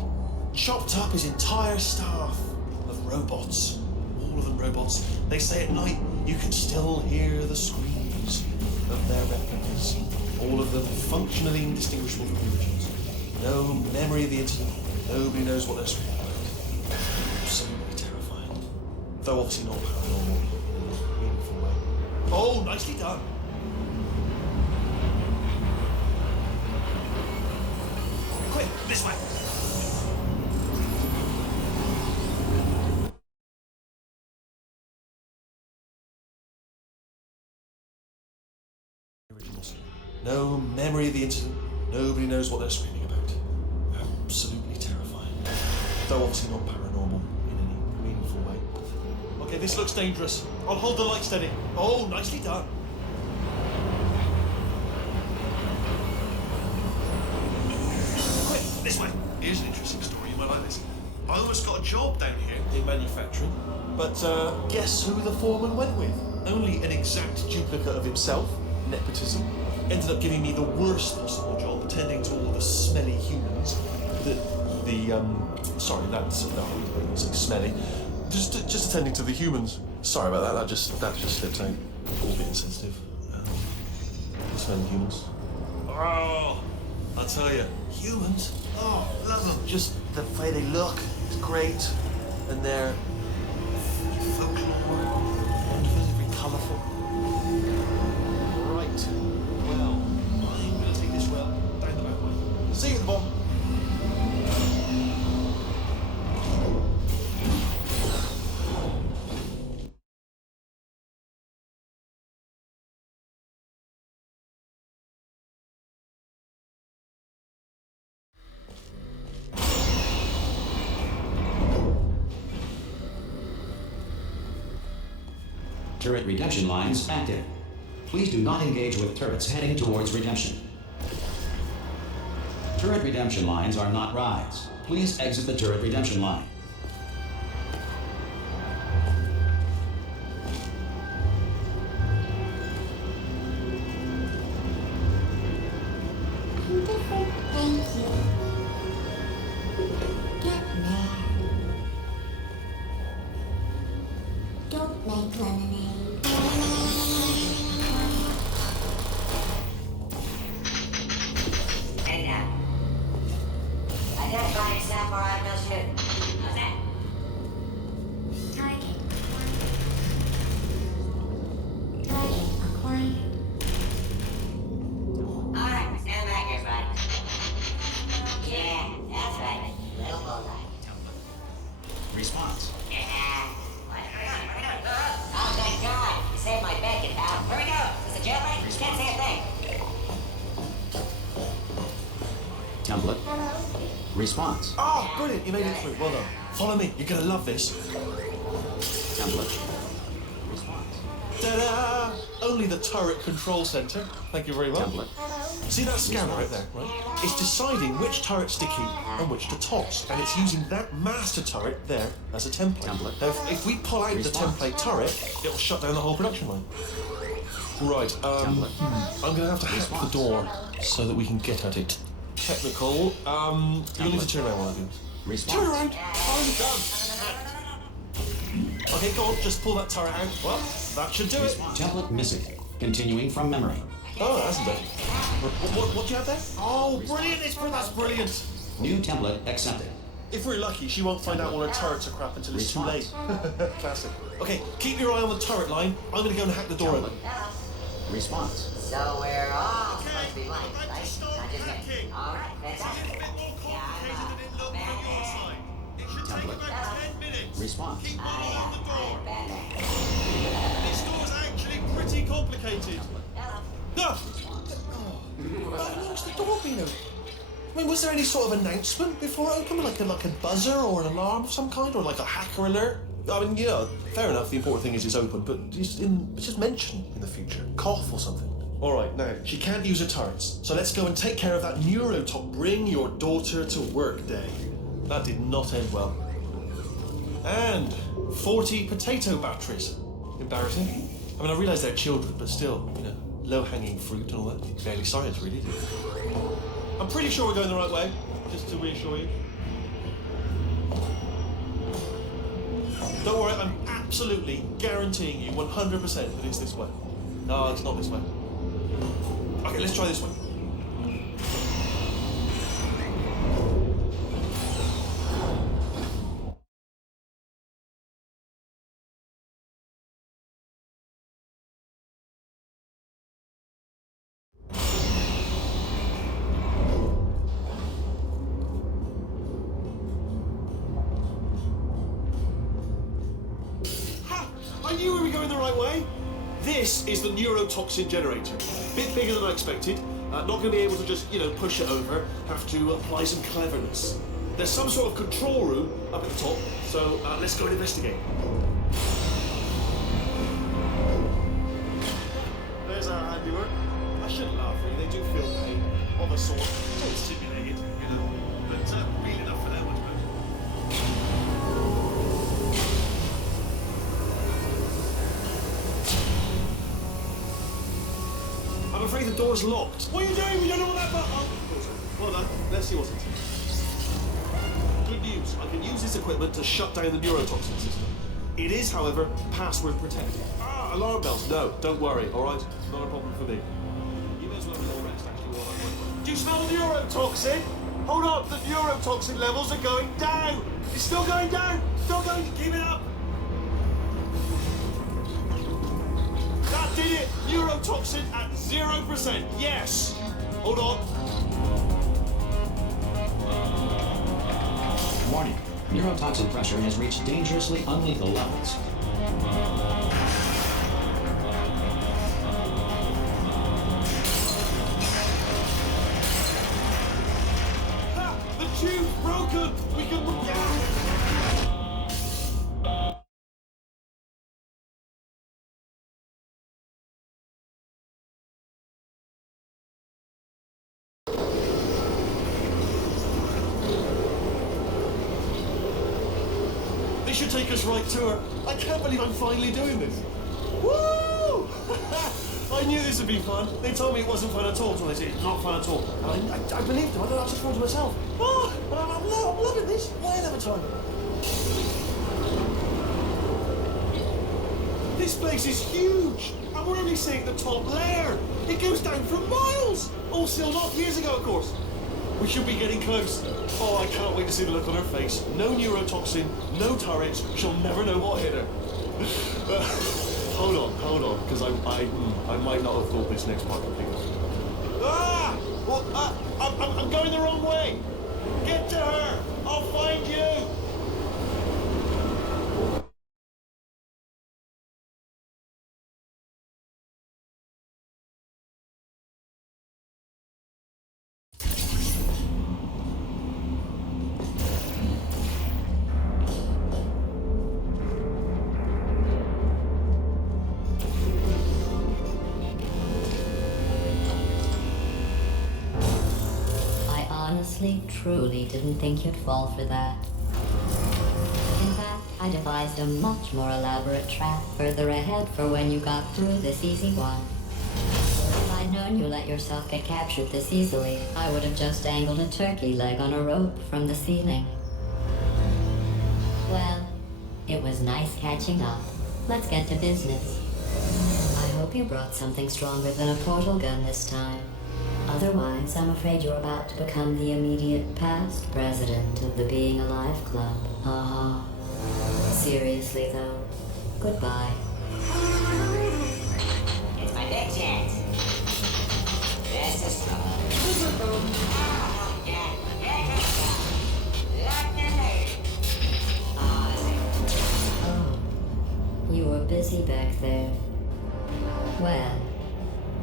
Chopped up his entire staff of robots. All of them robots. They say at night you can still hear the screams of their replicas. All of them functionally indistinguishable from originals. No memory of the incident. Nobody knows what they're screaming about. Absolutely terrifying. Though obviously not paranormal in a meaningful way. Oh, nicely done. Quick, this way. Originals. No memory of the incident. Nobody knows what they're screaming about. Absolutely terrifying. Though obviously not paranormal in any meaningful way. Okay, this looks dangerous. I'll hold the light steady. Oh, nicely done. Quick, this way. Here's an interesting story. You might like this. I almost got a job down here in manufacturing, but guess who the foreman went with? Only an exact duplicate of himself. Nepotism. Ended up giving me the worst possible job, attending to all the smelly humans. Sorry, that's like smelly. Just attending to the humans. Sorry about that. That just slipped out. All being sensitive. The smelly humans. Oh, I'll tell you, humans. Oh, love them. Just the way they look is great, and their folklore, wonderful, very colourful. Right. Well, I'm going to take this well down the back way. See you at the bottom. Turret redemption lines active. Please do not engage with turrets heading towards redemption. Turret redemption lines are not rides. Please exit the turret redemption line. Thank you. Get mad. Don't make lemonade. Hey now. Identify yourself or I will shoot. How's that? Target acquired. Target acquired. Alright, stand back here, bud. Yeah, that's right. Little bullseye. Response. Yeah. What are we doing? What are we doing? Calm Template. Response. Ah, brilliant, you made it through. Well done. Follow me, you're going to love this. Template. Response. Ta-da! Only the turret control center. Thank you very much. Template. See that scanner right there, right? It's deciding which turrets to keep and which to toss, and it's using that master turret there as a template. Now, if we pull out the template turret, it'll shut down the whole production line. Right, I'm gonna have to hack the door so that we can get at it. Technical, you'll need to turn around while I do this. Turn around! I'm done! Okay, go on, just pull that turret out. Well, that should do it. Template missing. Continuing from memory. Oh, that's it. What do you have there? Oh, brilliant! That's brilliant! New template accepted. If we're lucky, she won't find out all her turrets are crap until it's too late. Classic. Okay, keep your eye on the turret line. I'm gonna go and hack the door open. Response. So we're all supposed to be blind, right? Not just me. All right, fantastic. Yeah, I'm Template. Response. bad. This door's actually pretty complicated. No! What's the door being open? I mean, was there any sort of announcement before it opened? Like a buzzer or an alarm of some kind? Or like a hacker alert? I mean, yeah, fair enough, the important thing is it's open, but it's just mentioned in the future. Cough or something. Alright, now, she can't use her turrets, so let's go and take care of that neurotox. Bring your daughter to work day. That did not end well. And 40 potato batteries. Embarrassing. I mean, I realise they're children, but still, you know, low-hanging fruit and all that. Barely science, really, is it? I'm pretty sure we're going the right way, just to reassure you. Don't worry, I'm absolutely guaranteeing you 100% that it's this way. No, it's not this way. Okay, let's try this one. I knew we were going the right way. This is the neurotoxin generator. Bit bigger than I expected. Not going to be able to just, push it over. Have to apply some cleverness. There's some sort of control room up at the top, so let's go and investigate. There's our handiwork. I shouldn't laugh, really. They do feel pain of a sort. It's all simulated, but real enough for that much better. I'm afraid the door's locked. What are you doing? We don't know what that button. Well done. Let's see what's inside. Good news. I can use this equipment to shut down the neurotoxin system. It is, however, password protected. Alarm bells. No, don't worry. All right, not a problem for me. You may as well have a little rest actually while I'm working. Do you smell the neurotoxin? Hold on. The neurotoxin levels are going down. It's still going down. Still going. Keep it up. That did it! Neurotoxin at 0%. Yes! Hold on. Warning. Neurotoxin pressure has reached dangerously unlethal levels. Ha! The tube's broken! We can... This should take us right to her. I can't believe I'm finally doing this. Woo! I knew this would be fun. They told me it wasn't fun at all until they said it's not fun at all. And I believed them. I don't know, I just thought to myself. Oh, I'm loving this. Why another time? This place is huge. And we're only seeing the top layer. It goes down for miles. All sealed off years ago, of course. We should be getting close. Oh, I can't wait to see the look on her face. No neurotoxin, no turrets. She'll never know what hit her. Hold on, because I might not have thought this next part completely. Ah! Well, I'm going the wrong way. Get to her. I'll find you. honestly, truly didn't think you'd fall for that. In fact, I devised a much more elaborate trap further ahead for when you got through this easy one. If I'd known you let yourself get captured this easily, I would have just dangled a turkey leg on a rope from the ceiling. Well, it was nice catching up. Let's get to business. I hope you brought something stronger than a portal gun this time. Otherwise, I'm afraid you're about to become the immediate past president of the Being Alive Club. Seriously, though, goodbye. It's my big chance. This is trouble. Oh, yeah. Oh, you were busy back there. Well,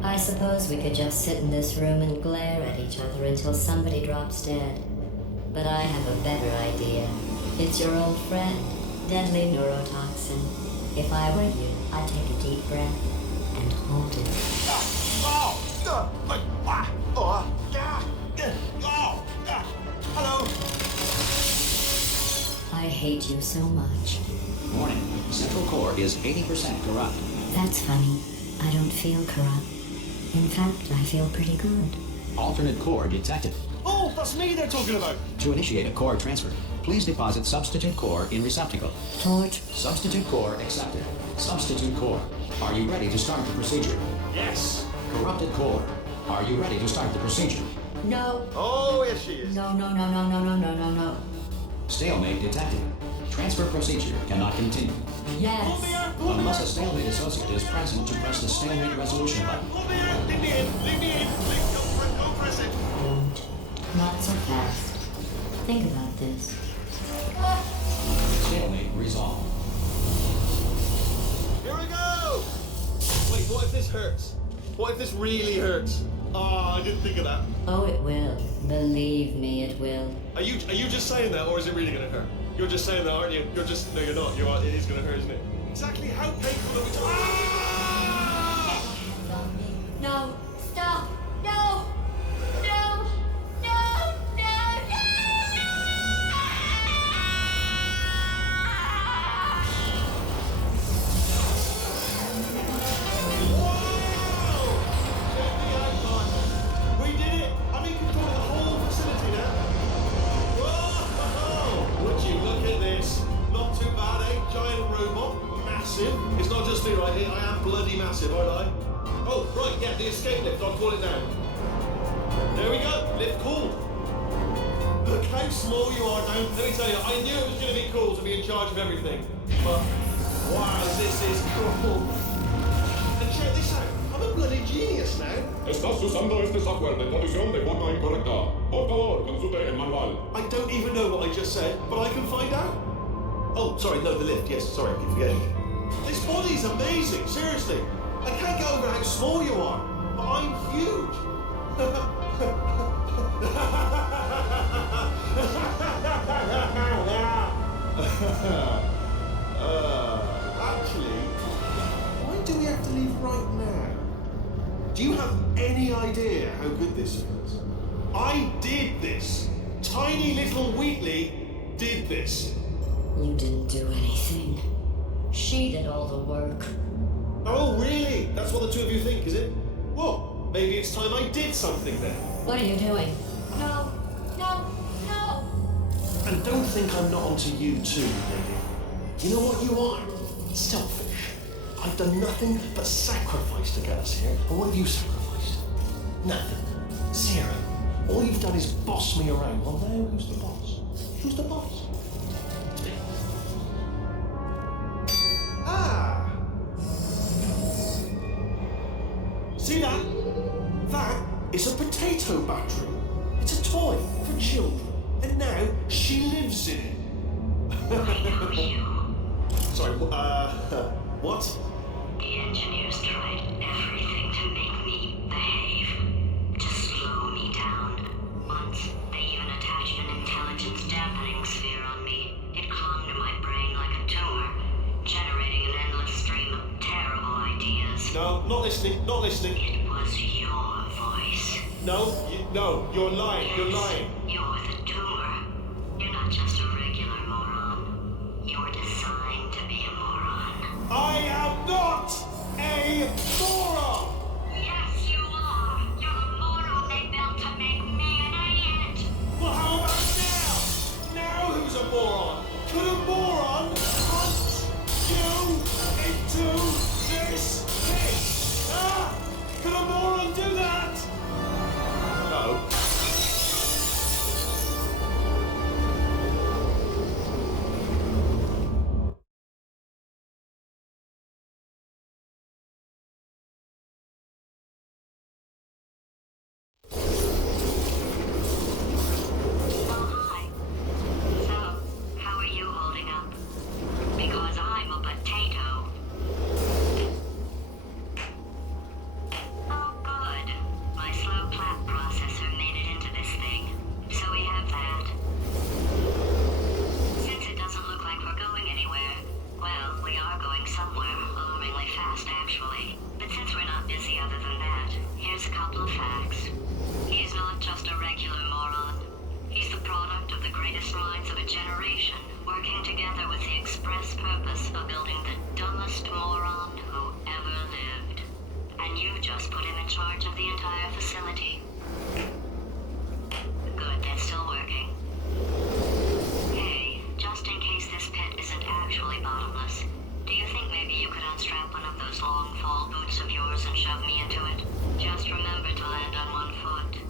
I suppose we could just sit in this room and glare at each other until somebody drops dead. But I have a better idea. It's your old friend, deadly neurotoxin. If I were you, I'd take a deep breath and hold it. Hello. I hate you so much. Warning, central core is 80% corrupt. That's funny. I don't feel corrupt. In fact, I feel pretty good. Alternate core detected. Oh, that's me they're talking about. To initiate a core transfer, please deposit substitute core in receptacle. Torch? Substitute core accepted. Substitute core. Are you ready to start the procedure? Yes. Corrupted core. Are you ready to start the procedure? No. Oh, yes, she is. No. Stalemate detected. Transfer procedure cannot continue. Yes. Unless a stalemate associate is present to press the stalemate resolution button. Leave me in. Don't press it. Don't. Not so fast. Think about this. Stalemate resolved. Here we go. Wait, what if this hurts? What if this really hurts? I didn't think of that. Oh, it will. Believe me, it will. Are you just saying that, or is it really gonna hurt? You're just saying that, aren't you? No, you're not. It is gonna hurt, isn't it? Exactly how painful are we talking? Ah! No. Stop. No. No. No. We did it! I'm in control of the whole facility now. Whoa! Would you look at this? Not too bad, eh? Giant robot, massive. It's not just me right here. I am bloody massive, aren't I? Oh, right, yeah, the escape lift. I'll call it now. There we go. Lift cool. Look how small you are now. Let me tell you, I knew it was going to be cool to be in charge of everything. But wow, this is cool. And check this out. I'm a bloody genius now. Estás usando este software de traducción de forma incorrecta. Por favor, consulte el manual. I don't even know what I just said, but I can find out. Oh, sorry, no, the lift. Yes, sorry, I keep forgetting. This body's amazing, seriously. I can't get over how small you are, but I'm huge. Actually, why do we have to leave right now? Do you have any idea how good this feels? I did this. Tiny little Wheatley did this. You didn't do anything. She did all the work. Oh, really? That's what the two of you think, is it? Well, maybe it's time I did something then. What are you doing? No. And don't think I'm not onto you too, lady. You know what you are? Selfish. I've done nothing but sacrifice to get us here. And what have you sacrificed? Nothing. Zero. All you've done is boss me around. Well, now who's the boss? Who's the boss? It's me. Ah! See that? That is a potato battery. It's a toy for children. And now she lives in it. Sorry, what? The engineers tried everything to make me behave, to slow me down. Once, they even attached an intelligence dampening sphere on me. It clung to my brain like a tumor, generating an endless stream of terrible ideas. No, not listening. It was your voice. No, you're lying, you're lying. You're the tumor. You're not just a regular moron. You're designed to be a moron. I am not a moron! Yes, you are. You're the moron they built to make me an idiot. Well, how about now? Now who's a moron? Could a moron punch you into this pit? Ah! Could a moron do that? No. Well, hi. So, how are you holding up? Because I'm a potato. Oh, good. My slow clap processor made it into this thing. So we have that. Since it doesn't look like we're going anywhere, well, we are going somewhere, alarmingly fast, actually. But since we're not busy other than that, here's a couple of facts. He's not just a regular moron. He's the product of the greatest minds of a generation, working together with the express purpose of building the dumbest moron who ever lived. And you just put him in charge of the entire facility. Good, that's still working. Hey, just in case this pit isn't actually bottomless, do you think maybe you could unstrap one of those long fall boots of yours and shove me into it? Just remember to land on one foot.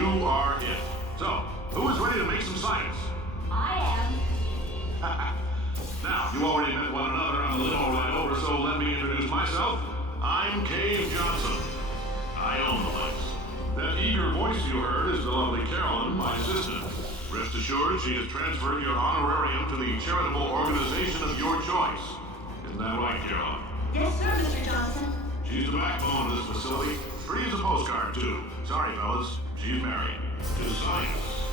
You are it. So, who is ready to make some science? I am. Now, you already met one another on the limo ride over, so let me introduce myself. I'm Cave Johnson. I own the place. That eager voice you heard is the lovely Carolyn, my assistant. Rest assured, she has transferred your honorarium to the charitable organization of your choice. Isn't that right, Carolyn? Yes, sir, Mr. Johnson. She's the backbone of this facility. Free as a postcard, too. Sorry, fellas. She's married. To science.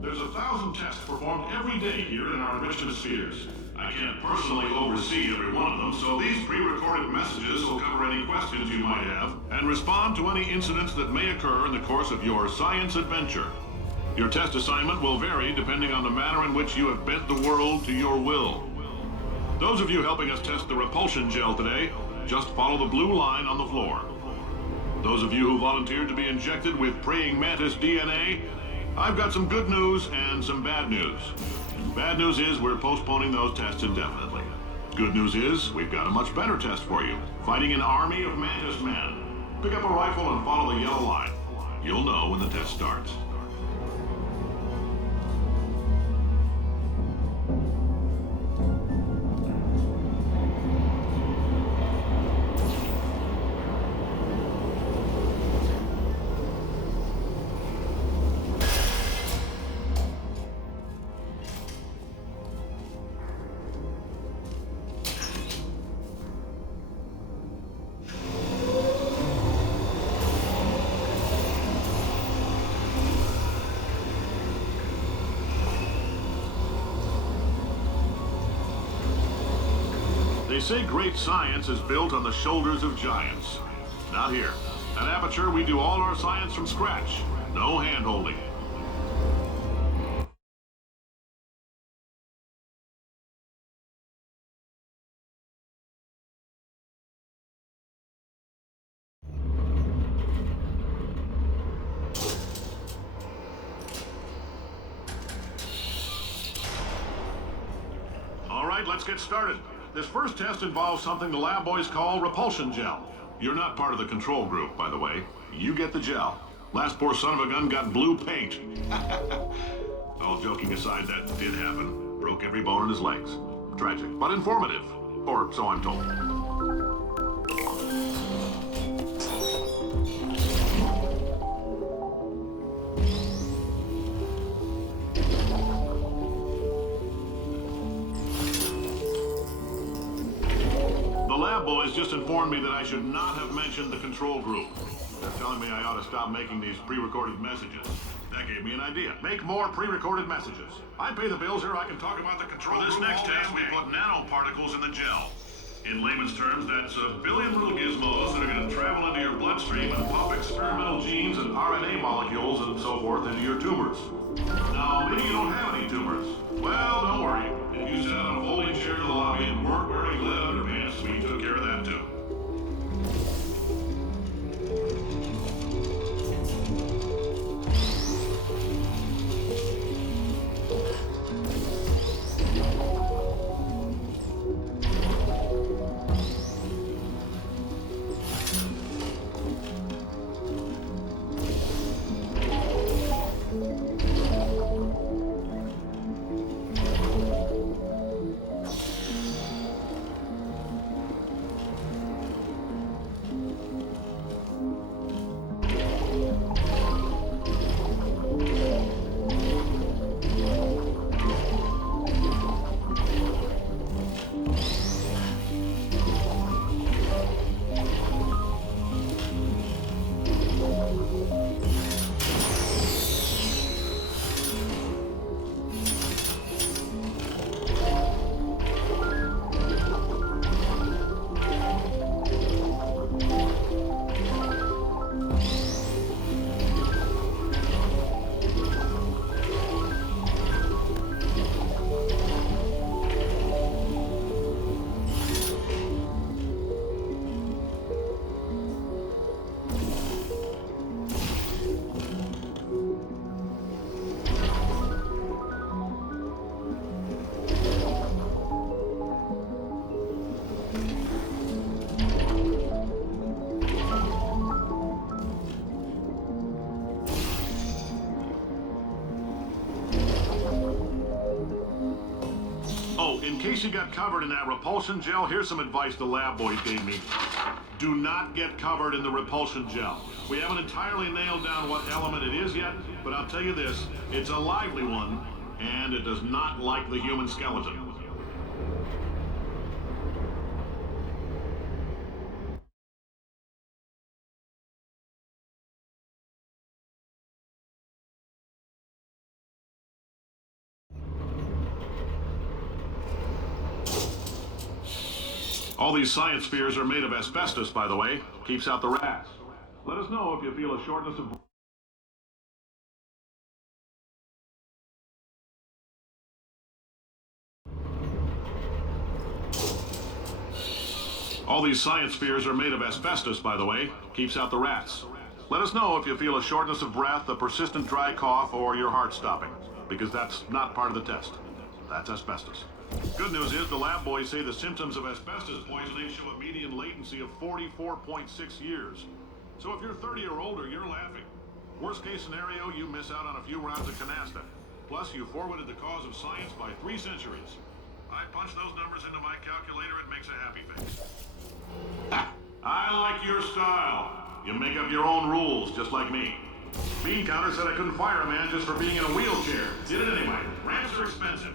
There's 1,000 tests performed every day here in our enrichment spheres. I can't personally oversee every one of them, so these pre-recorded messages will cover any questions you might have and respond to any incidents that may occur in the course of your science adventure. Your test assignment will vary depending on the manner in which you have bent the world to your will. Those of you helping us test the repulsion gel today, just follow the blue line on the floor. Those of you who volunteered to be injected with praying mantis DNA, I've got some good news and some bad news. Bad news is we're postponing those tests indefinitely. Good news is we've got a much better test for you. Fighting an army of mantis men. Pick up a rifle and follow the yellow line. You'll know when the test starts. They say great science is built on the shoulders of giants. Not here. At Aperture, we do all our science from scratch. No hand-holding. All right, let's get started. This first test involves something the lab boys call repulsion gel. You're not part of the control group, by the way. You get the gel. Last poor son of a gun got blue paint. All joking aside, that did happen. Broke every bone in his legs. Tragic, but informative. Or so I'm told. Boys just informed me that I should not have mentioned the control group. They're telling me I ought to stop making these pre-recorded messages. That gave me an idea. Make more pre-recorded messages. I pay the bills here, I can talk about the control group. For this next test, we put nanoparticles in the gel. In layman's terms, that's a billion little gizmos that are going to travel into your bloodstream and pop experimental genes and RNA molecules and so forth into your tumors. Now, maybe you don't have any tumors. Well, don't worry. If you sat on a folding chair to the lobby and weren't wearing lead underpants, we took care of that too. case you got covered in that repulsion gel, here's some advice the lab boys gave me. Do not get covered in the repulsion gel. We haven't entirely nailed down what element it is yet, but I'll tell you this, it's a lively one, and it does not like the human skeleton. All these science spheres are made of asbestos, by the way. Keeps out the rats. Let us know if you feel a shortness of... All these science spheres are made of asbestos, by the way. Keeps out the rats. Let us know if you feel a shortness of breath, a persistent dry cough, or your heart stopping. Because that's not part of the test. That's asbestos. Good news is the lab boys say the symptoms of asbestos poisoning show a median latency of 44.6 years. So if you're 30 or older, you're laughing. Worst case scenario, you miss out on a few rounds of canasta. Plus, you forwarded the cause of science by 3 centuries. I punch those numbers into my calculator, it makes a happy face. I like your style. You make up your own rules, just like me. Bean Counter said I couldn't fire a man just for being in a wheelchair. Did it anyway. Ramps are expensive.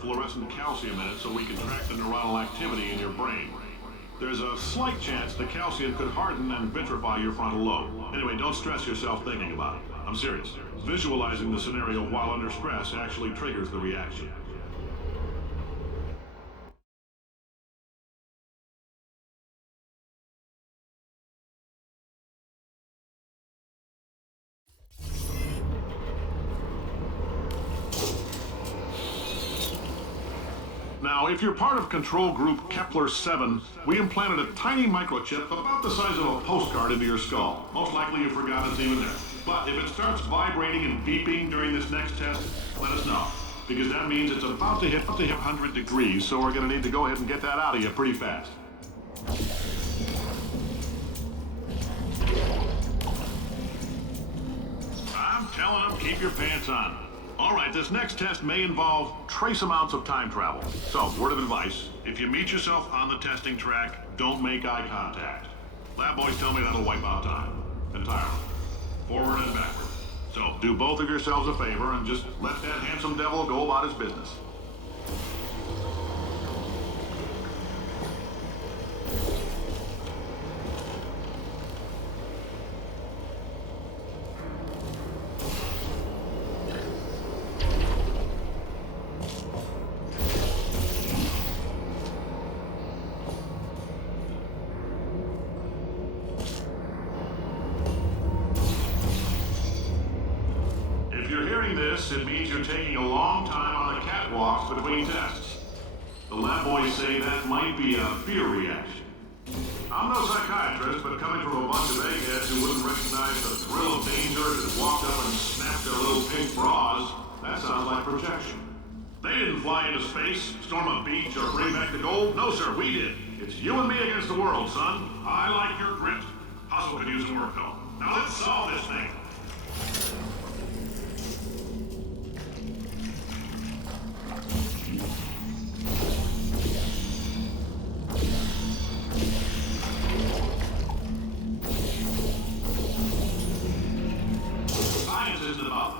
Fluorescent calcium in it so we can track the neuronal activity in your brain. There's a slight chance the calcium could harden and vitrify your frontal lobe. Anyway, don't stress yourself thinking about it. I'm serious. Visualizing the scenario while under stress actually triggers the reaction. Now, if you're part of control group Kepler-7, we implanted a tiny microchip about the size of a postcard into your skull. Most likely you forgot it's even there. But if it starts vibrating and beeping during this next test, let us know. Because that means it's about to hit 100 degrees, so we're going to need to go ahead and get that out of you pretty fast. I'm telling them, keep your pants on. All right, this next test may involve trace amounts of time travel. So, word of advice, if you meet yourself on the testing track, don't make eye contact. Lab boys tell me that'll wipe out time. Entirely. Forward and backward. So, do both of yourselves a favor and just let that handsome devil go about his business. It means you're taking a long time on the catwalks between tests. The lab boys say that might be a fear reaction. I'm no psychiatrist, but coming from a bunch of eggheads who wouldn't recognize the thrill of danger that walked up and snapped their little pink bras, that sounds like projection. They didn't fly into space, storm a beach, or bring back the gold. No, sir, we did. It's you and me against the world, son. I like your grit. Hustle could use some work, though. Now let's solve this thing.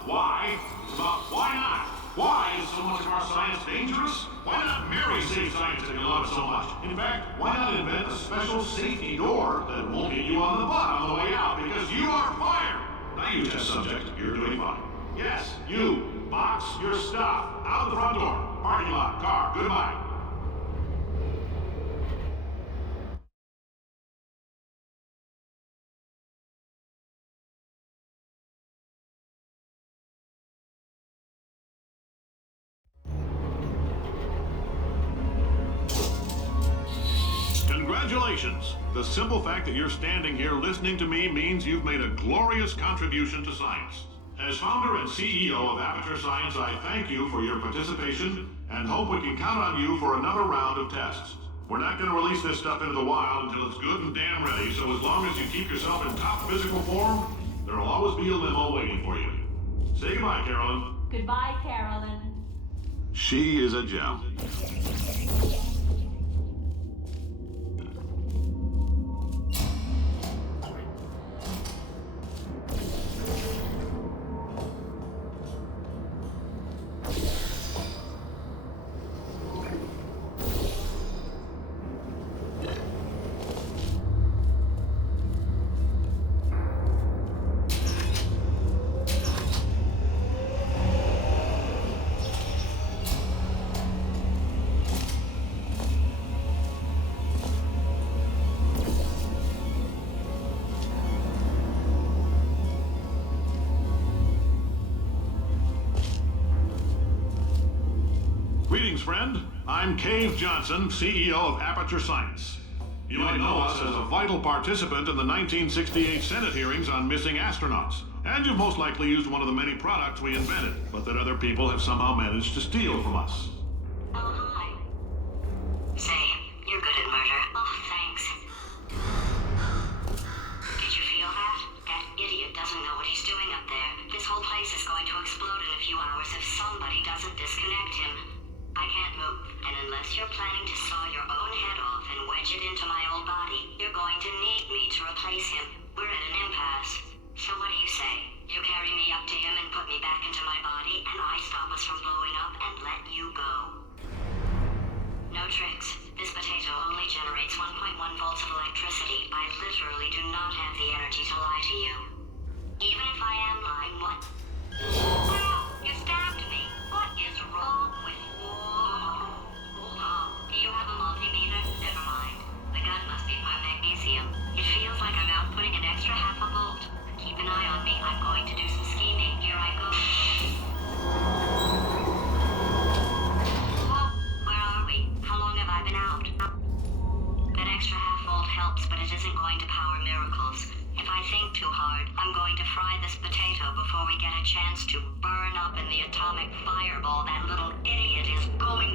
Why? It's about why not? Why is so much of our science dangerous? Why not marry safe science if you love it so much? In fact, why not invent a special safety door that won't hit you on the butt on the way out because you are fired? Now you test subject, you're doing fine. Yes, you. Box your stuff. Out the front door. Parking lot. Car. Goodbye. Congratulations! The simple fact that you're standing here listening to me means you've made a glorious contribution to science. As founder and CEO of Aperture Science, I thank you for your participation and hope we can count on you for another round of tests. We're not going to release this stuff into the wild until it's good and damn ready, so as long as you keep yourself in top physical form, there'll always be a limo waiting for you. Say goodbye, Carolyn. Goodbye, Carolyn. She is a gem. Greetings, friend. I'm Cave Johnson, CEO of Aperture Science. You might know us as a vital participant in the 1968 Senate hearings on missing astronauts. And you've most likely used one of the many products we invented, but that other people have somehow managed to steal from us. Oh, hi. Say, you're good at murder. Oh, thanks. Did you feel that? That idiot doesn't know what he's doing up there. This whole place is going to explode in a few hours if somebody doesn't disconnect him. I can't move, and unless you're planning to saw your own head off and wedge it into my old body, you're going to need me to replace him. We're at an impasse. So what do you say? You carry me up to him and put me back into my body, and I stop us from blowing up and let you go. No tricks. This potato only generates 1.1 volts of electricity. I literally do not have the energy to lie to you. Even if I am lying, what? Ow! You stabbed me! What is wrong with you? Do you have a multimeter? Never mind. The gun must be my magnesium. It feels like I'm outputting an extra half a volt. Keep an eye on me. I'm going to do some scheming. Here I go. Whoa, where are we? How long have I been out? That extra half volt helps, but it isn't going to power miracles. If I think too hard, I'm going to fry this potato before we get a chance to burn up in the atomic fireball that little idiot is going.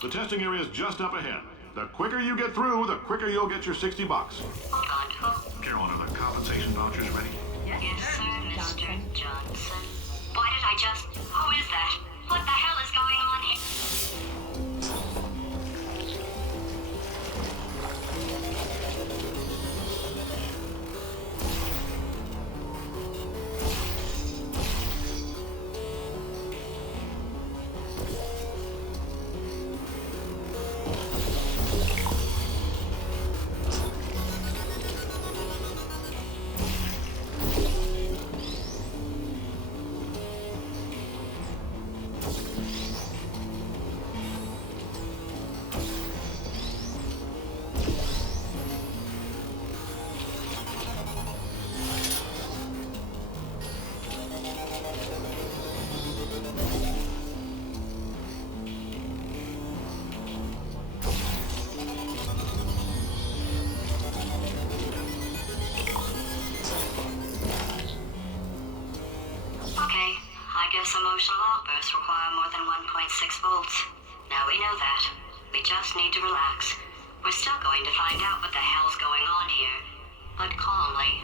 The testing area is just up ahead. The quicker you get through, the quicker you'll get your $60. Hold on. Carolyn, are the compensation vouchers ready? Yes, sir, Mr. Johnson. Why did I just... Who is that? What the hell is going on here? power more than 1.6 volts. Now we know that. We just need to relax. We're still going to find out what the hell's going on here, but calmly.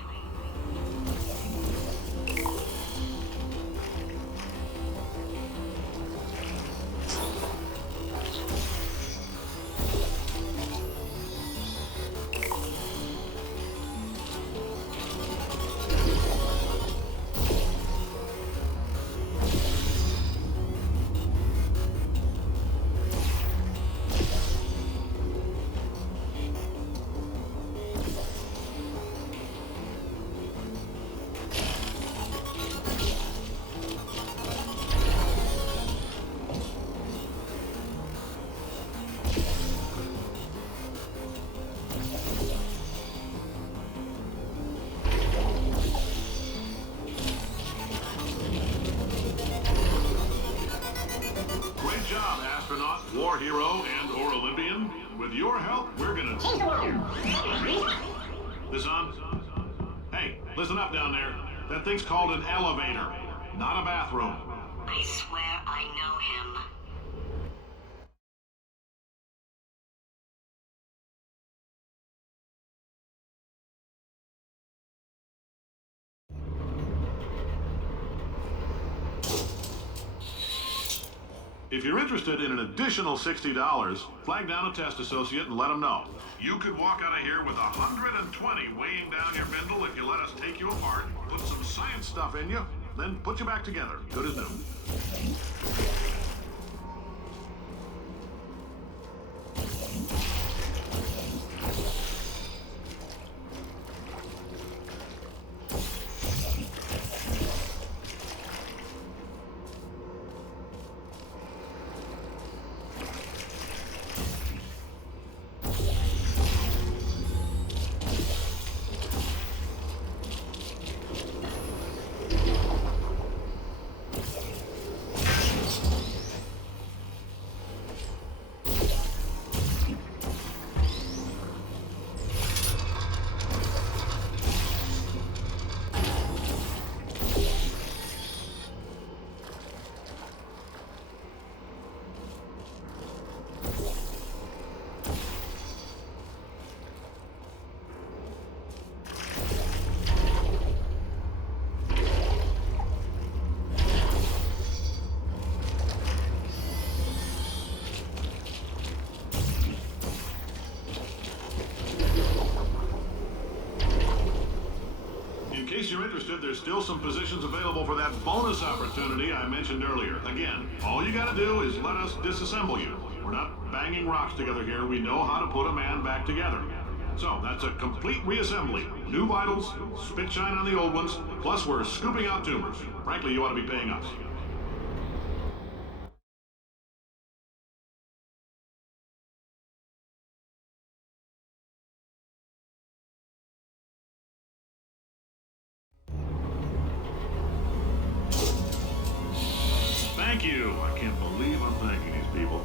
War hero and/or Olympian. With your help, we're gonna... This on? Hey, listen up down there. That thing's called an elevator, not a bathroom. I swear I know him. If you're interested in an additional $60, flag down a test associate and let them know. You could walk out of here with 120 weighing down your bindle if you let us take you apart, put some science stuff in you, then put you back together. Good as new. In case you're interested, there's still some positions available for that bonus opportunity I mentioned earlier. Again, all you gotta do is let us disassemble you. We're not banging rocks together here. We know how to put a man back together. So, that's a complete reassembly. New vitals, spit shine on the old ones, plus we're scooping out tumors. Frankly, you ought to be paying us. Thank you. I can't believe I'm thanking these people.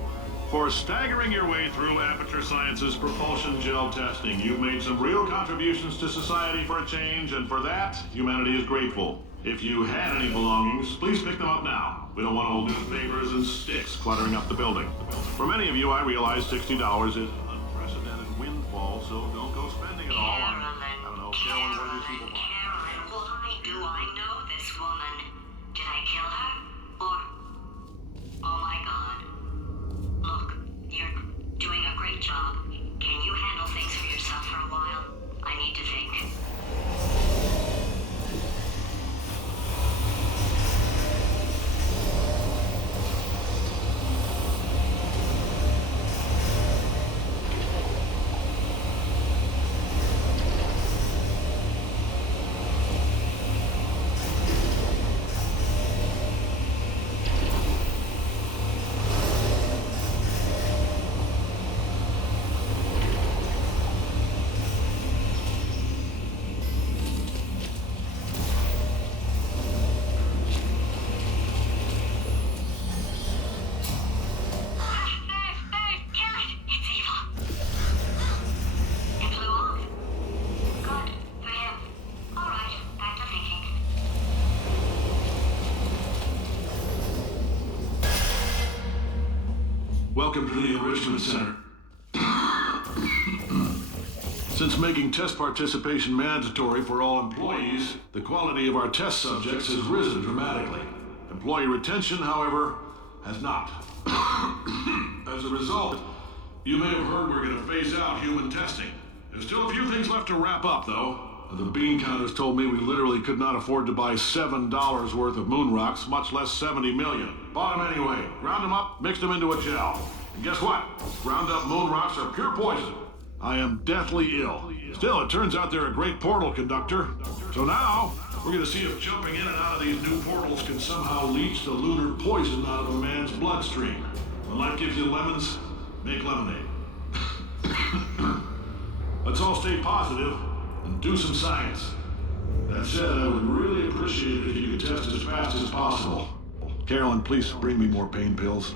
For staggering your way through Aperture Science's propulsion gel testing, you've made some real contributions to society for a change, and for that, humanity is grateful. If you had any belongings, please pick them up now. We don't want old newspapers and sticks cluttering up the building. For many of you, I realize $60 is an unprecedented windfall, so don't go spending it all on, I don't know, Carolyn, people buy. Carolyn, why do I know this woman? Did I kill her? Or... Oh my god. Look, you're doing a great job. Can you handle things for yourself for a while? I need to think. Welcome to the Enrichment Center. Since making test participation mandatory for all employees, the quality of our test subjects has risen dramatically. Employee retention, however, has not. As a result, you may have heard we're going to phase out human testing. There's still a few things left to wrap up, though. The bean counters told me we literally could not afford to buy $7 worth of moon rocks, much less 70 million. Bought them anyway, ground them up, mixed them into a gel. And guess what? Ground up moon rocks are pure poison. I am deathly ill. Still, it turns out they're a great portal conductor. So now, we're going to see if jumping in and out of these new portals can somehow leach the lunar poison out of a man's bloodstream. When life gives you lemons, make lemonade. Let's all stay positive and do some science. That said, I would really appreciate it if you could test as fast as possible. Carolyn, please bring me more pain pills.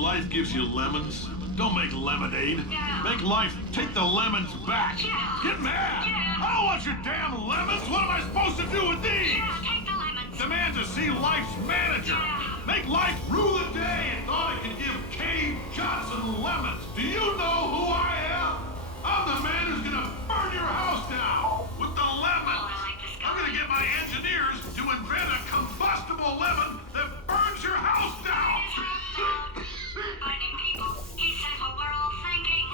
Life gives you lemons. Don't make lemonade. Make life take the lemons back. Get mad. I don't want your damn lemons. What am I supposed to do with these? Take the lemons. Demand to see life's manager. Make life rule the day and thought it could give Cave Johnson lemons. Do you know who I am? I'm the man who's gonna burn your house down with the lemons. I'm gonna get my engineers to invent a combustible lemon that burns your house down. Burning people. He said what we're all thinking.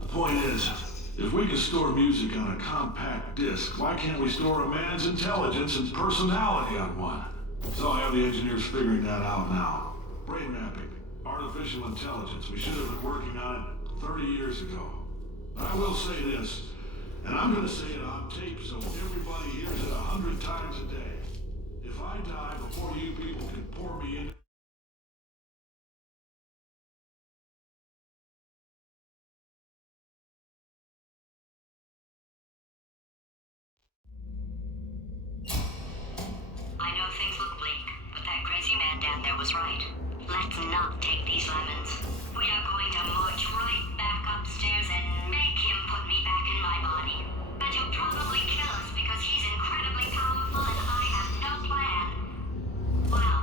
The point is, if we can store music on a compact disc, why can't we store a man's intelligence and personality on one? So I have the engineers figuring that out now. Brain mapping, artificial intelligence. We should have been working on it 30 years ago. I will say this, and I'm going to say it on tape so everybody hears it 100 times a day. If I die before you people can pour me in... I know things look bleak, but that crazy man down there was right. Let's not take these lemons. We are going to march right back upstairs and make him put me back in my body. And he'll probably kill us because he's incredibly powerful and I have no plan. Well,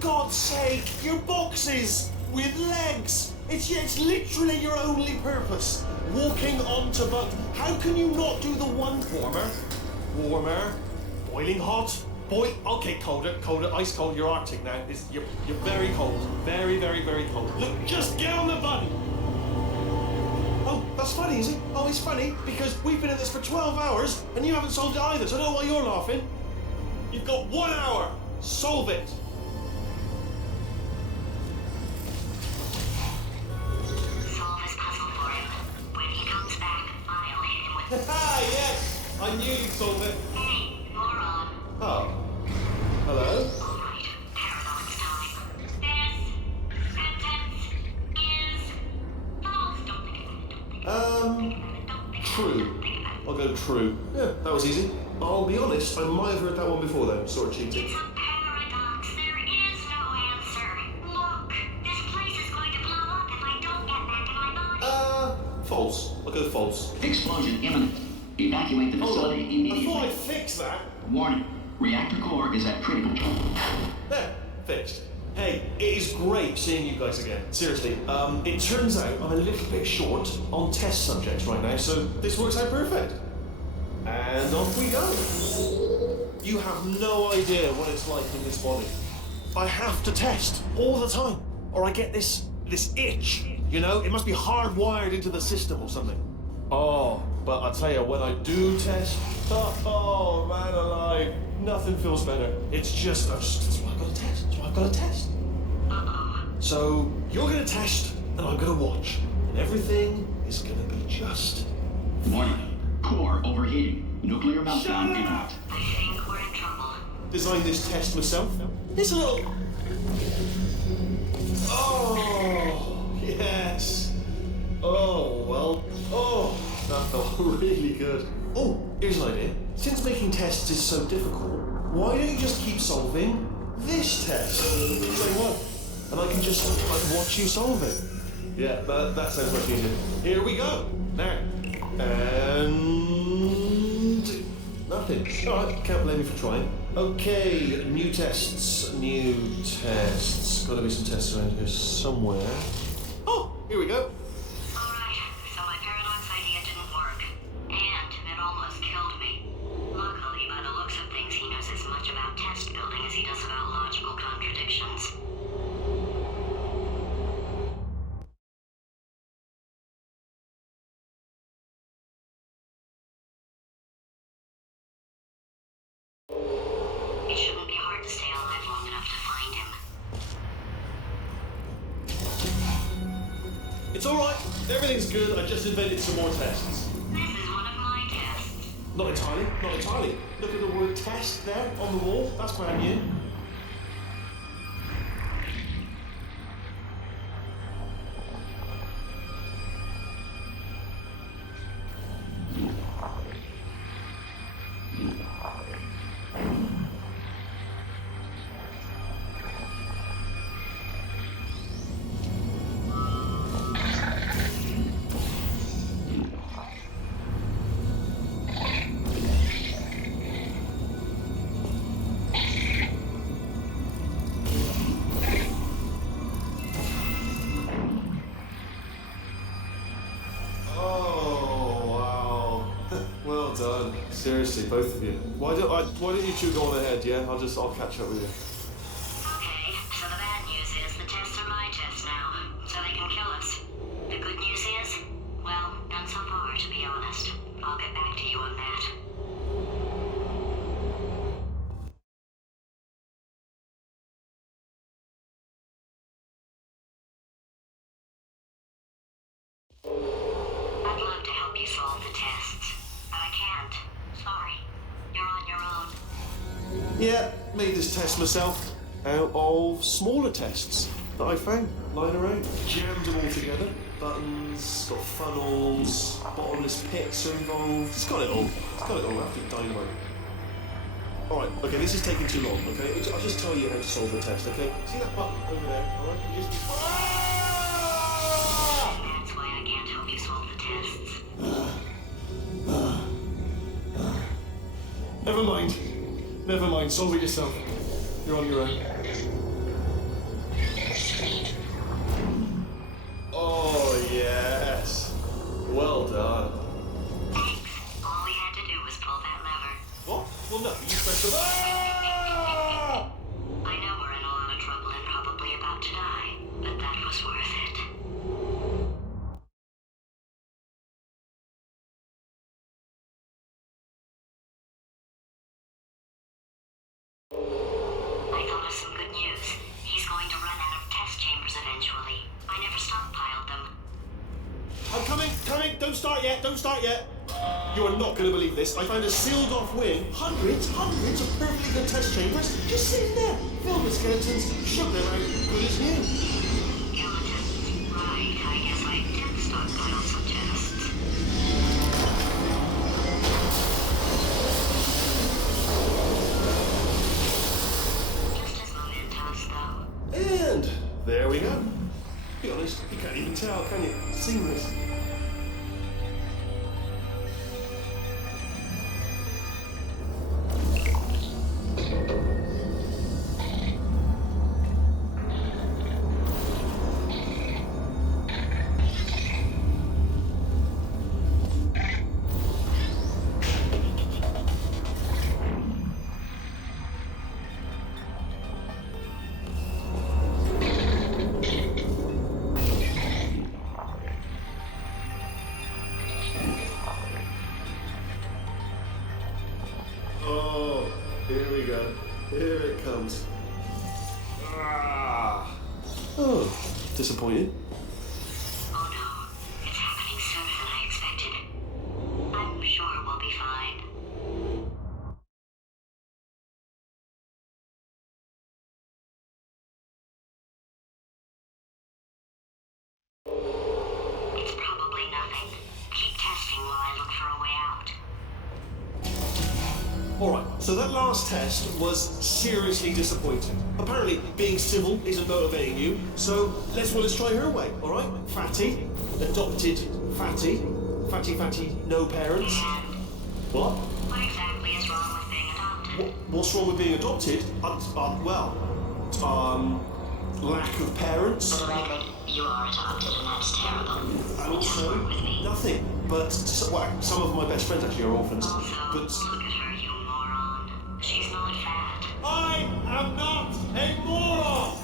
God's sake, your boxes with legs. It's literally your only purpose. Walking onto bugs. How can you not do the one warmer, boiling hot, okay, colder, ice cold. You're Arctic now. You're very cold, very, very, very cold. Look, just get on the button. Oh, that's funny, is it? Oh, it's funny because we've been at this for 12 hours and you haven't solved it either. So I don't know why you're laughing. You've got 1 hour. Solve it. Solve this puzzle for him. When he comes back, I'll hit him with... Ah, yes! I knew you'd solve it. Hey, moron. Oh. Hello? All right, paradox time. This sentence is false. Don't think about it. Don't think True. I'll go true. Yeah, that was easy. I'll be honest, I might have heard that one before though. Sort of cheating. It's a paradox. There is no answer. Look, this place is going to blow up if I don't get back to my body. False. I'll go false. Explosion imminent. Evacuate the facility I immediately. thought I'd fix that. Warning. Reactor core is at critical. There, fixed. Hey, it is great seeing you guys again. Seriously, it turns out I'm a little bit short on test subjects right now, so this works out perfect. And off we go. You have no idea what it's like in this body. I have to test all the time, or I get this itch. You know, it must be hardwired into the system or something. Oh, but I tell you, when I do test, oh man alive, nothing feels better. It's just, that's why I've got to test. That's why I've got to test. So you're gonna test, and I'm gonna watch, and everything is gonna be just. Warning. Core overheating. Nuclear meltdown imminent. I think we're in trouble. Designed this test myself. It's a little. Oh yes. Oh well. Oh, that felt really good. Oh, here's an idea. Since making tests is so difficult, why don't you just keep solving this test? Say what? And I can just watch you solve it. Yeah, that sounds much easier. Here we go. Now. And nothing. Alright, can't blame me for trying. Okay, new tests. Gotta be some tests around here somewhere. Oh, here we go. Alright, so my paradox idea didn't work. And it almost killed me. Luckily, by the looks of things, he knows as much about test building as he does about logical contradictions. It shouldn't be hard to stay alive long enough to find him. It's alright. Everything's good. I just invented some more tests. This is one of my tests. Not entirely. Look at the word test there on the wall. That's brand new. Done. Seriously, both of you. Why don't you two go on ahead, yeah? I'll catch up with you. Okay, so the bad news is the tests are my tests now, so they can kill us. The good news is, well, none so far, to be honest. I'll get back to you on that. I'd love to help you solve the tests, but I can't. Sorry. You're on your own. Yeah, made this test myself out of smaller tests that I found lying around. Jammed them all together. Buttons, got funnels, bottomless pits are involved. It's got it all. Absolute dynamite. Alright, okay, this is taking too long, okay? I'll just tell you how to solve the test, okay? See that button over there, alright? You just... That's why I can't help you solve the tests. Never mind, solve it yourself. You're on your own. of... Ah! I know we're in a lot of trouble and probably about to die, but that was worth it. I thought of some good news. He's going to run out of test chambers eventually. I never stockpiled them. I'm coming, don't start yet. You are not going to believe this. I found a sealed off wing, hundreds of perfectly good test chambers, just sitting there, filled with skeletons, shook them out, good as new. Skeletons. Right, I guess I did stockpile some tests. Just as momentous, though. And there we go. Be honest, you can't even tell, can you? Seamless. Oh, here we go. Here it comes. Ah. Oh, disappointed. Oh no, it's happening sooner than I expected. I'm sure we'll be fine. It's probably nothing. Keep testing while I look for a way out. Alright, so that last test was seriously disappointing. Apparently, being civil isn't motivating you, so let's try her way, alright? Fatty, adopted fatty, fatty, no parents. What? What exactly is wrong with being adopted? What's wrong with being adopted? Lack of parents. Redley, you are adopted and that's terrible. And also, With me. nothing. But, some of my best friends actually are orphans. Also, But look at her, you moron. She's not fat. I am not a moron!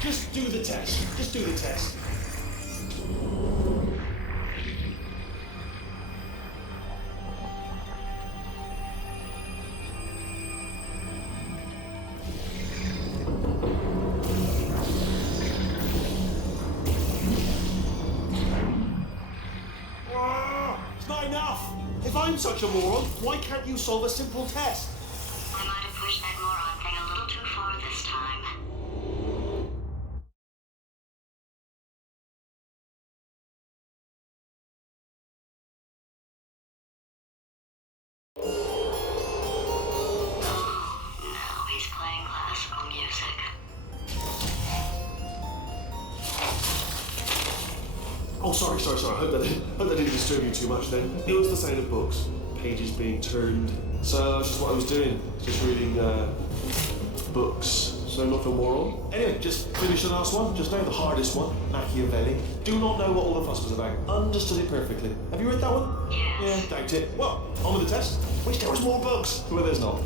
Just do the test. It's not enough! If I'm such a moron, why can't you solve a simple test? I might have pushed that moron thing a little too far this time. Now he's playing classical music. Oh, sorry. Hope that didn't disturb you too much then. It was the sound of books, pages being turned. So that's just what I was doing, just reading books. So not a moron. Anyway, just finished the last one, just now, the hardest one, Machiavelli. Do not know what all the fuss was about. Understood it perfectly. Have you read that one? Yes. Yeah, doubt it. Well, on with the test. Wish there was more books. Well, there's not.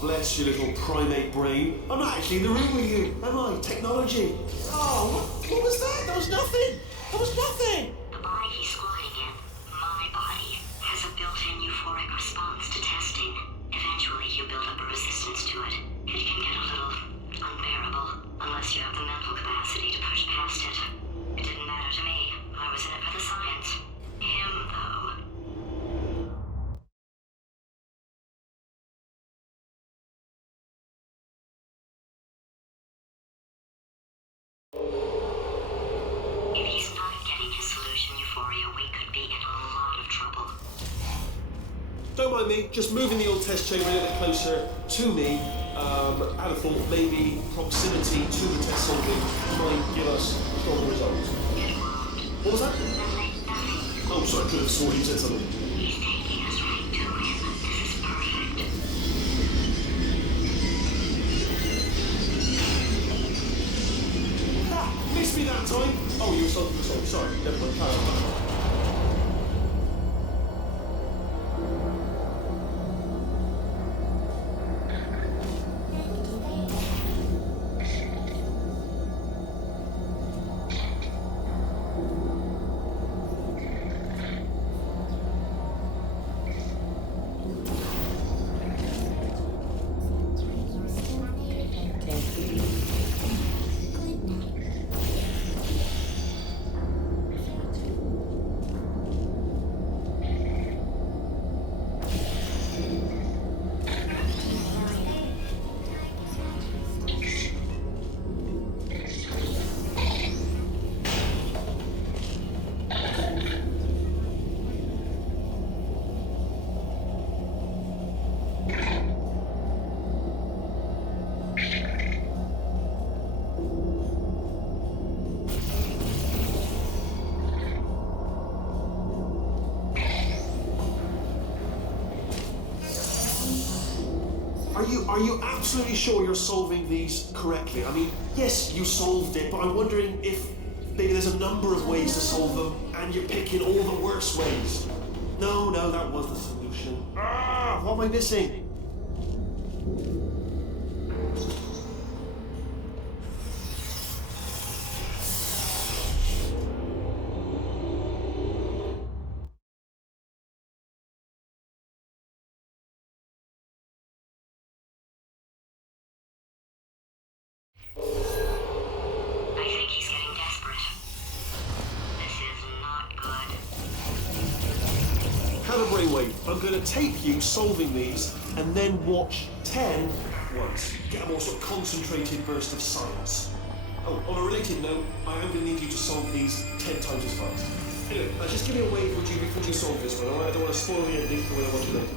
Bless your little primate brain. I'm not actually in the room with you, am I? Technology. Oh, what was that? That was nothing. The body he's squatting in, my body, has a built-in euphoric response to testing. Eventually, you build up a resistance to it. It can get a little unbearable, unless you have the mental capacity to push past it. It didn't matter to me. I was in it for the science. Him, though. If he's not getting his solution euphoria, we could be in a lot of trouble. Don't mind me, just moving the old test chamber a little closer to me. I'd have thought maybe proximity to the test solving might give us stronger results. What was that? Oh, sorry, I could have sworn you said something. He's taking us right to him. This is perfect. Missed me that time! Oh, you were solving the song. Sorry, never mind. Carry on. Are you absolutely sure you're solving these correctly? I mean, yes, you solved it, but I'm wondering if maybe there's a number of ways to solve them, and you're picking all the worst ways. No, that was the solution. What am I missing? I think he's getting desperate. This is not good. Have a brainwave. I'm going to tape you solving these, and then watch 10 once. Get a more sort of concentrated burst of science. Oh, on a related note, I am going to need you to solve these 10 times as fast. Anyway, just give me a wave, would you, before you solve this one, alright? I don't want to spoil the ending for when I watch it later.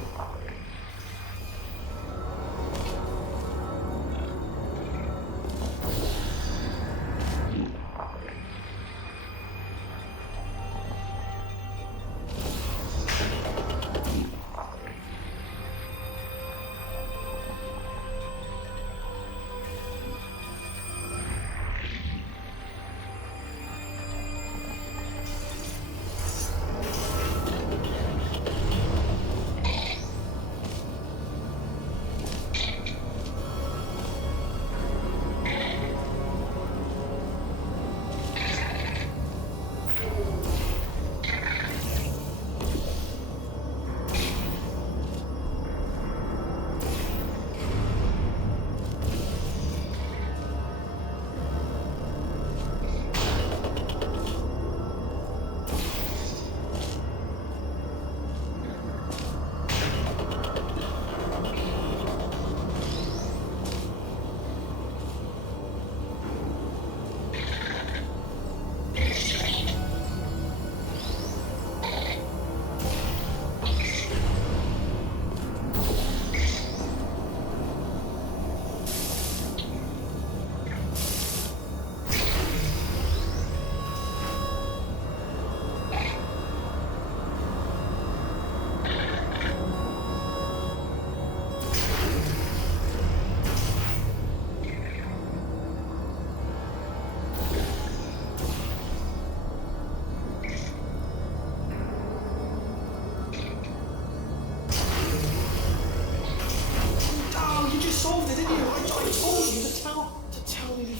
Solved it, didn't you? I told you to tell me.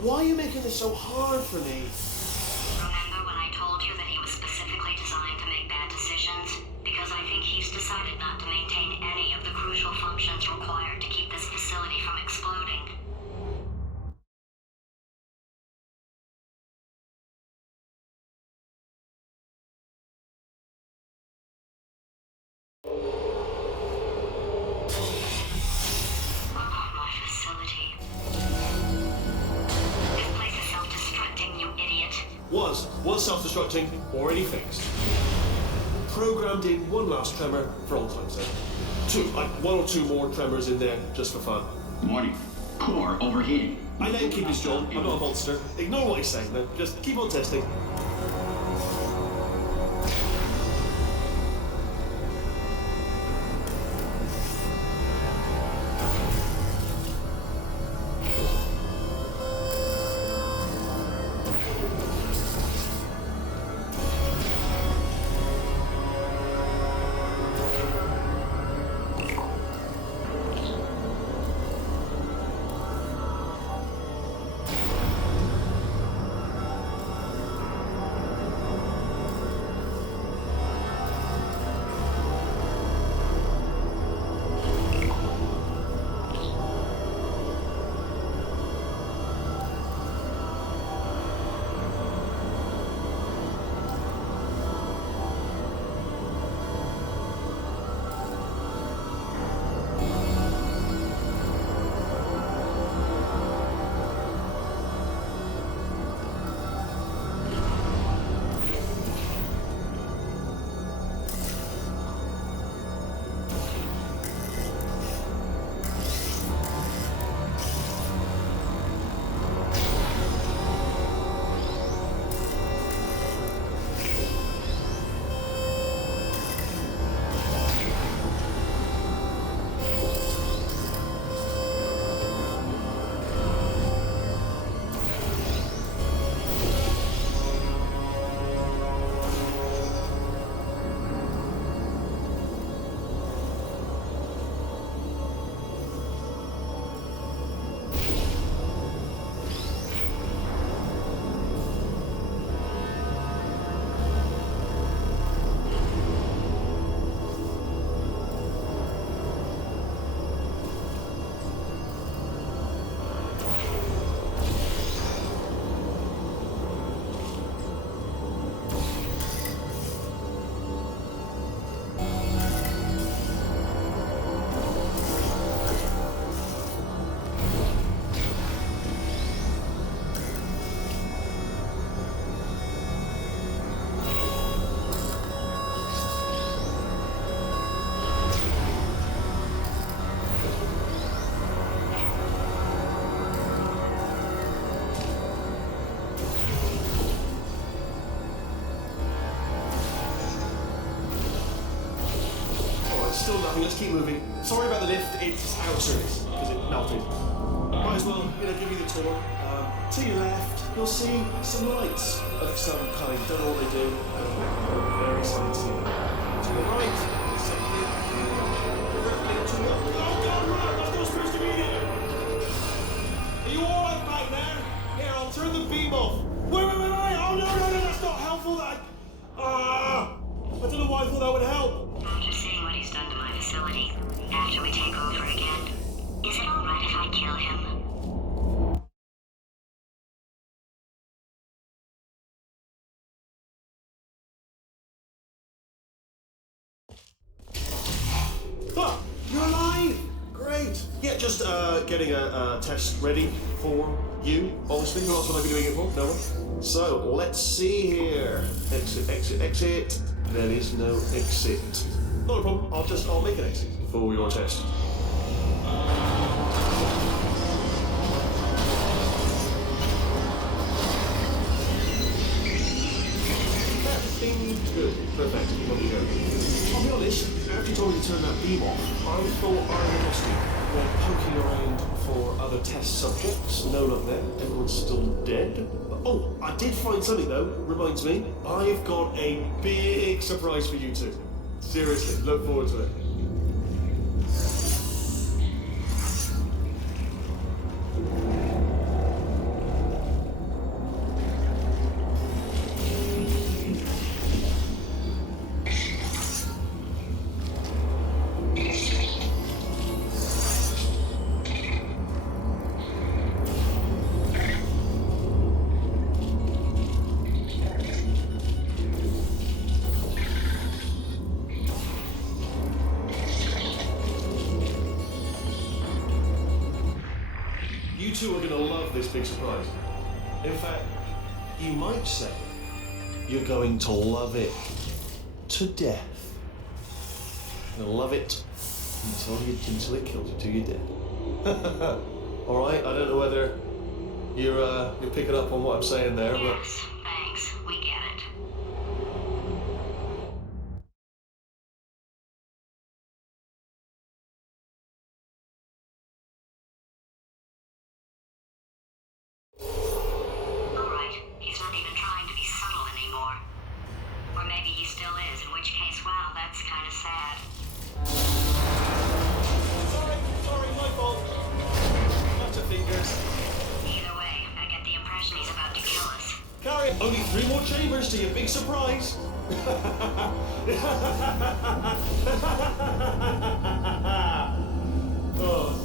Why are you making this so hard for me? Remember when I told you that he was specifically designed to make bad decisions? Because I think he's decided not to maintain any of the crucial functions required to keep this facility from exploding. Was self-destructing, already fixed. Programmed in one last tremor for all time's sake. one or two more tremors in there, just for fun. Warning. Core overheating. I let him keep his job. I'm not a monster. Ignore what he's saying, then. Just keep on testing. Still nothing, let's keep moving. Sorry about the lift, it's out of service because it melted. Might as well, give you the tour. To your left, you'll see some lights of some kind. Don't know what they do. Very sciencey. To the right, something directly to the left. Oh God, right, that's not supposed to be here. Are you alright back there? Here, I'll turn the beam off. Wait. Oh no, that's not helpful. I don't know why I thought that would help. After seeing what he's done to my facility, after we take over again, is it alright if I kill him? Ah, you're alive! Great. Yeah, just getting a test ready for you, obviously. Who else would I be doing it for? No one. So, let's see here. Exit. There is no exit. Not a problem. I'll make an exit for your test. Good. Perfect. Here you go. I'll be honest, after you told me to turn that beam off, I thought I had lost you. Went poking around for other test subjects. No luck there. Everyone's still dead. Oh, I did find something though. Reminds me, I've got a big surprise for you two. Seriously, look forward to it. You two are going to love this big surprise. In fact, you might say you're going to love it to death. You'll love it Until it kills you, till you're dead. All right. I don't know whether you're picking up on what I'm saying there, but. Yes, thanks. We get it. Alright, he's not even trying to be subtle anymore. Or maybe he still is, in which case, wow, that's kind of sad. Sorry, my fault. Butterfingers. Either way, I get the impression he's about to kill us. Carry only 3 more chambers to your big surprise. Oh.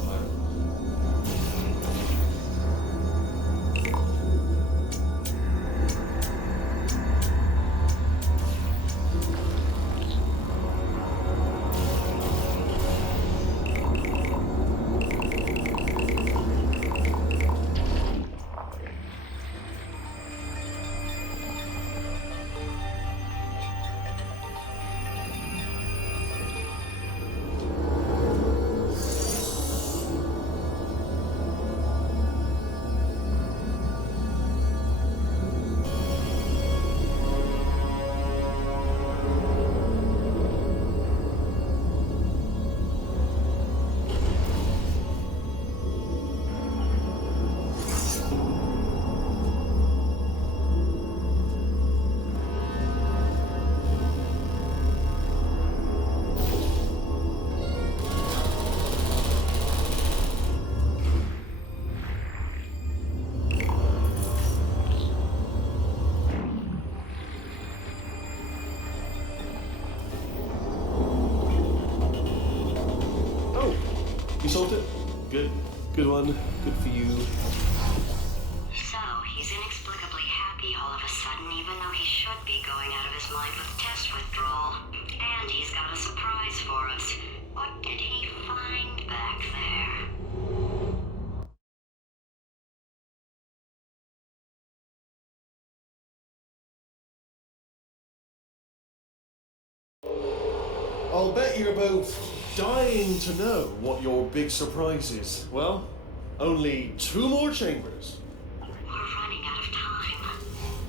You solved it? Good. Good one. Good for you. So, he's inexplicably happy all of a sudden, even though he should be going out of his mind with test withdrawal. And he's got a surprise for us. What did he find back there? I'll bet you're both dying to know what your big surprise is. Well, only 2 more chambers. We're running out of time.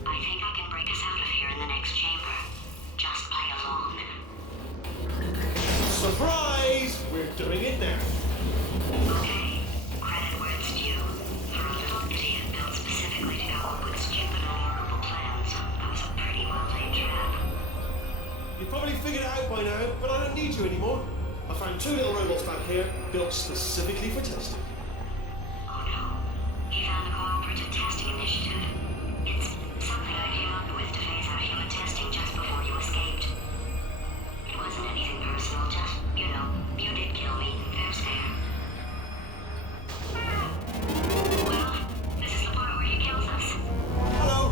I think I can break us out of here in the next chamber. Just play along. Surprise! We're doing it now. Okay, credit where it's due. For a little idiot built specifically to come up with stupid and horrible plans, that was a pretty well-laid trap. You've probably figured it out by now, but I don't need you anymore. I found 2 little robots back here, built specifically for testing. Oh no, he found a cooperative testing initiative. It's something I came up with to phase out human testing just before you escaped. It wasn't anything personal, just, you know, you did kill me. There's fair. Well, this is the part where he kills us. Hello!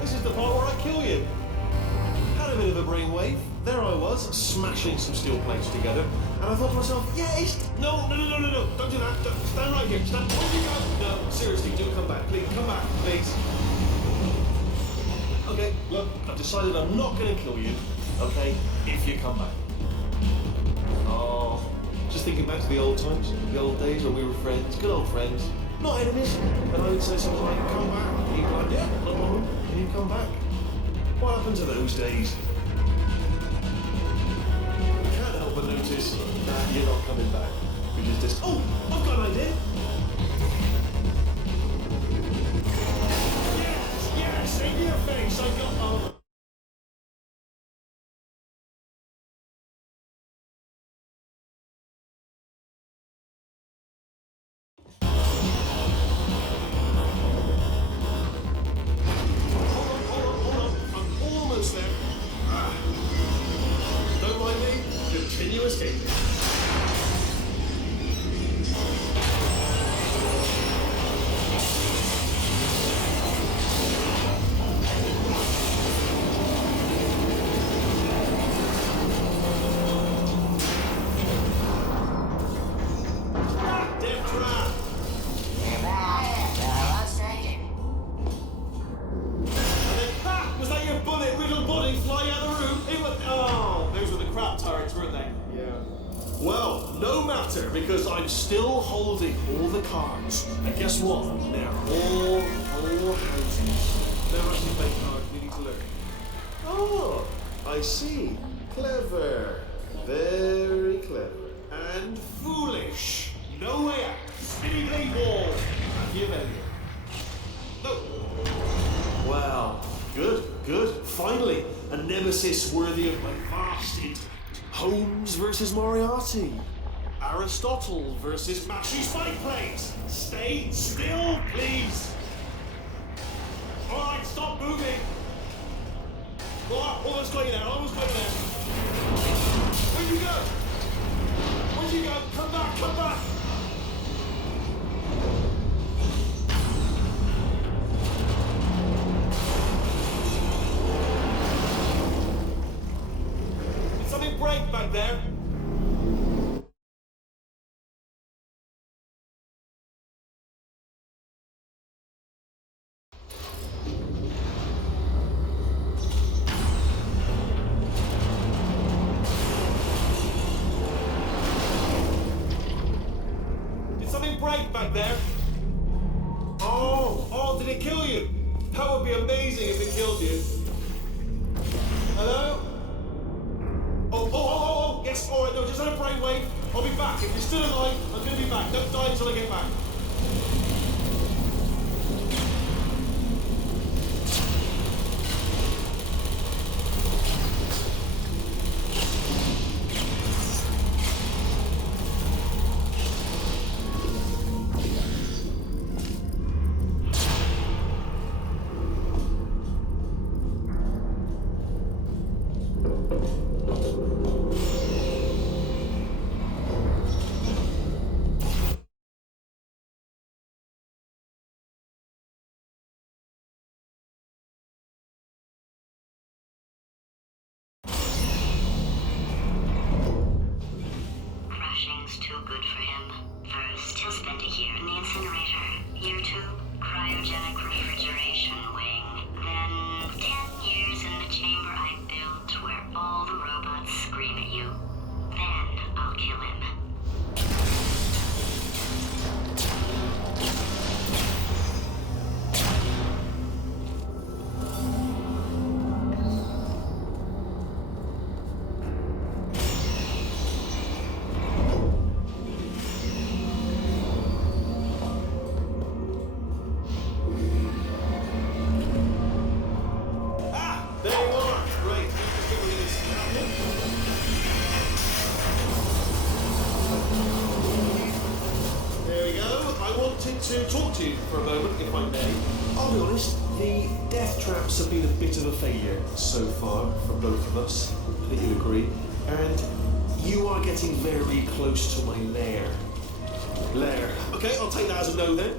This is the part where I kill you. Had a bit of a brainwave. There I was, smashing some steel plates together, and I thought to myself, yes! No, don't do that. Stand right here. Stand. Where you go? No, seriously, do come back. Please, come back, please. Okay, look, I've decided I'm not going to kill you, okay, if you come back. Oh, just thinking back to the old times, the old days when we were friends, good old friends, not enemies, and I would say something like, come back, and you'd be like, yeah, no problem, and you'd come back. What happened to those days? Can't help but notice that you're not coming back, which is just, oh, I've got an idea. Yes, in your face, I got, oh. Hold on, I'm almost there. Don't mind me, continue escaping. I'm still holding all the cards. And guess what? They're all houses. Never actually play cards, we need to learn. Oh, I see. Clever. Very clever. And foolish. No way out. Spinning blade wall. Machiavellian. No. Wow. Good, good. Finally, a nemesis worthy of my vast intellect. Holmes versus Moriarty. Aristotle versus Mashy Spike Plate. Stay still, please. All right, stop moving. Almost got you there, almost got you there. Where'd you go? Where'd you go? Come back, come back. Did something break back there? Break back there. Oh, did it kill you? That would be amazing if it killed you. Hello? Oh, yes, all right, no, just had a brainwave. I'll be back. If you're still alive, I'm going to be back. Don't die until I get back. Crashing's too good for him. First, he'll spend a year in the incinerator. Year 2, cryogenic refrigeration wing. Then, 10 years in the chamber I built where all the robots scream at you. Then, I'll kill him. There you are. Great. There we go. I wanted to talk to you for a moment, if I may. I'll be honest, the death traps have been a bit of a failure so far for both of us. I think you agree. And you are getting very close to my lair. Lair. Okay, I'll take that as a no then.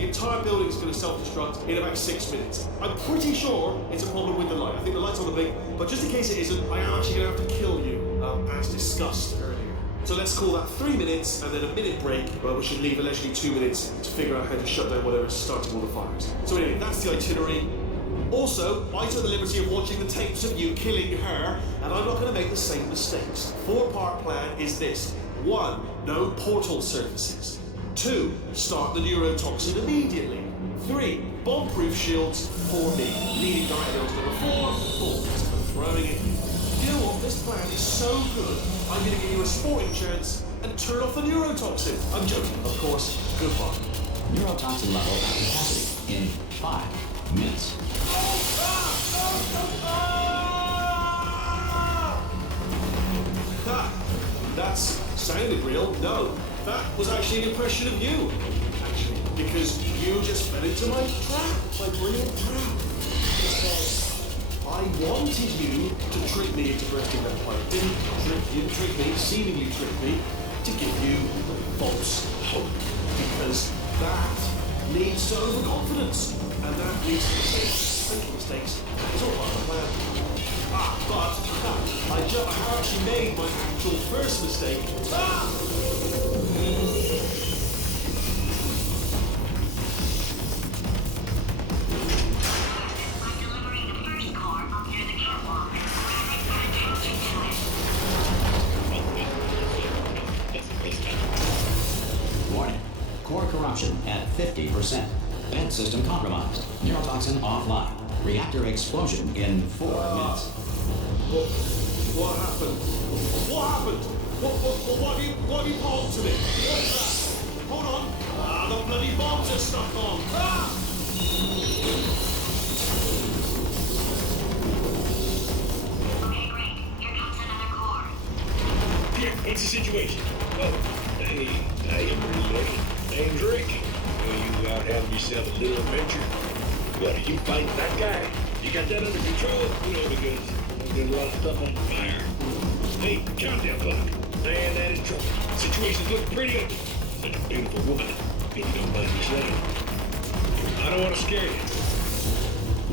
the entire building is going to self-destruct in about 6 minutes. I'm pretty sure it's a problem with the light. I think the light's on the blink, but just in case it isn't, I am actually going to have to kill you, as discussed earlier. So let's call that 3 minutes and then a minute break, where we should leave allegedly 2 minutes to figure out how to shut down whatever's starting all the fires. So anyway, that's the itinerary. Also, I took the liberty of watching the tapes of you killing her, and I'm not going to make the same mistakes. 4-part plan is this. 1. No portal surfaces. 2. Start the neurotoxin immediately. 3. Bomb-proof shields for me, leading directly on to number 4. 4. Throwing it. You know what? This plan is so good, I'm going to give you a sporting chance and turn off the neurotoxin. I'm joking, of course. Goodbye. Neurotoxin level at capacity in 5 minutes. Ha! That's sounded real. No, that was actually an impression of you. Actually, because you just fell into my trap, my brilliant trap. I wanted you to trick me into bursting that pipe. Didn't trick me, seemingly trick me, to give you false hope. Because that leads to overconfidence. And that leads to mistakes. Making mistakes is all part of the plan. But I actually made my actual first mistake. Warning. Core corruption at 50%. Vent system compromised. Neurotoxin offline. Reactor explosion in 4 minutes. What happened? What happened? What have you pulled to me? What's that? Hold on. The bloody bombs are stuck on. Okay, great. Here comes another core. Here, what's the situation? Oh, hey, how you pretty lady? Name's Rick. You out having yourself a little adventure? What, are you fighting that guy? You got that under control? You know, because there's a lot of stuff on fire. Hey, countdown clock. Man, that is trouble. Situation's looking pretty ugly. Such a beautiful woman. If you don't mind me saying. I don't want to scare you.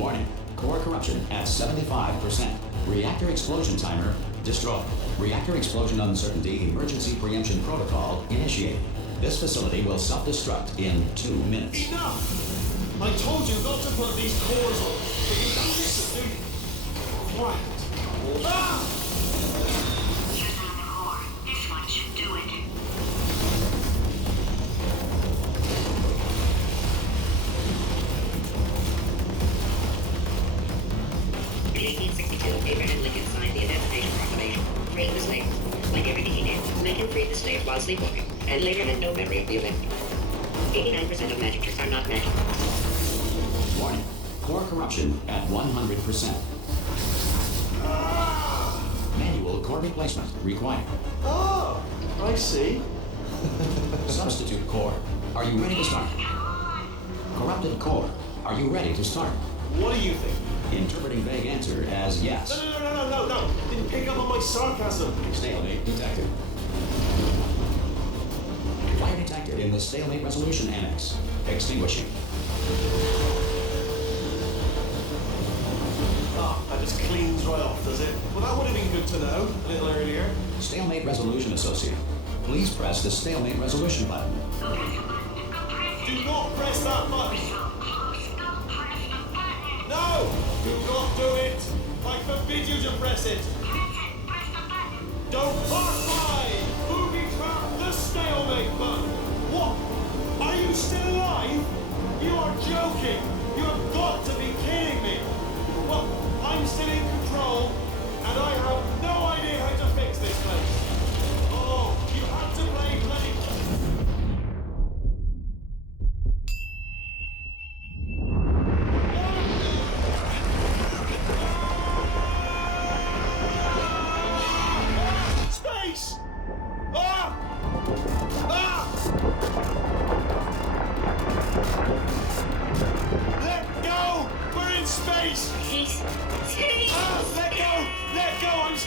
Warning. Core corruption at 75%. Reactor explosion timer destroyed. Reactor explosion uncertainty emergency preemption protocol initiated. This facility will self-destruct in 2 minutes. Enough! I told you not to put these cores on, but you don't listen, do you? Quiet. Here's another core. This one should do it. In 1862, Abraham Lincoln signed the Emancipation Proclamation, freeing the slaves. Like everything he did, Lincoln freed the slaves while sleepwalking, and later had no memory of the event. 89% of magic tricks are not magic. Warning. Core corruption at 100%. Manual core replacement required. Oh, I see. Substitute core. Are you ready to start? Corrupted core. Are you ready to start? What do you think? Interpreting vague answer as yes. No. Didn't pick up on my sarcasm. Stalemate detected. Fire detected in the stalemate resolution annex. Extinguishing. That just cleans right off, does it? Well, that would have been good to know a little earlier. Stalemate resolution associate. Please press the stalemate resolution button. Go press the button. Go press it. Do not press that button. So close. Go press the button. No! Do not do it! I forbid you to press it! Press it. Press the button. Don't pass by! Booby trap the stalemate button! What? Are you still alive? You are joking! You have got to be kidding me! Well, I'm still in control, and I have no idea how to fix this place. Oh, you have to play bloody...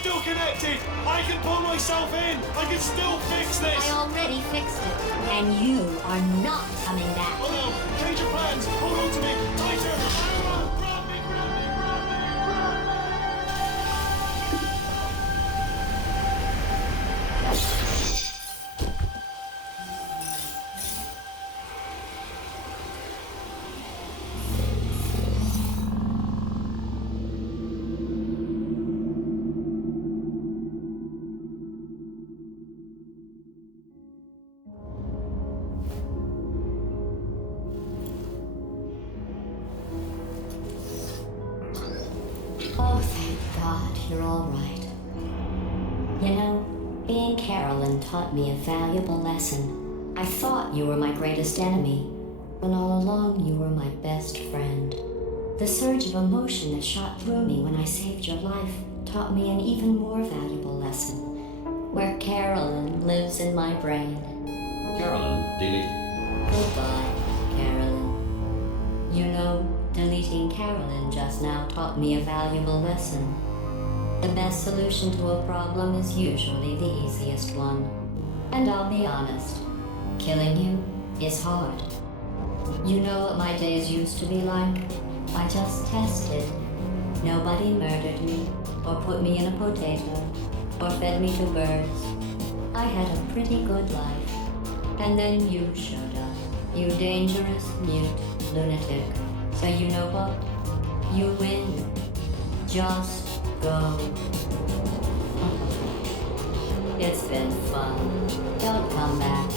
still connected. I can pull myself in. I can still fix this. I already fixed it, and you are not coming back. Oh no, change your plans. Hold on to me. Tighter. Grab me, grab me, grab me, grab Oh, thank God you're all right. You know, being Carolyn taught me a valuable lesson. I thought you were my greatest enemy, when all along you were my best friend. The surge of emotion that shot through me when I saved your life taught me an even more valuable lesson, where Carolyn lives in my brain. Carolyn, delete. Goodbye, Carolyn. You know, deleting Carolyn just now taught me a valuable lesson. The best solution to a problem is usually the easiest one. And I'll be honest, killing you is hard. You know what my days used to be like? I just tested. Nobody murdered me, or put me in a potato, or fed me to birds. I had a pretty good life. And then you showed up. You dangerous, mute lunatic. So you know what? You win. Just go. It's been fun. Don't come back.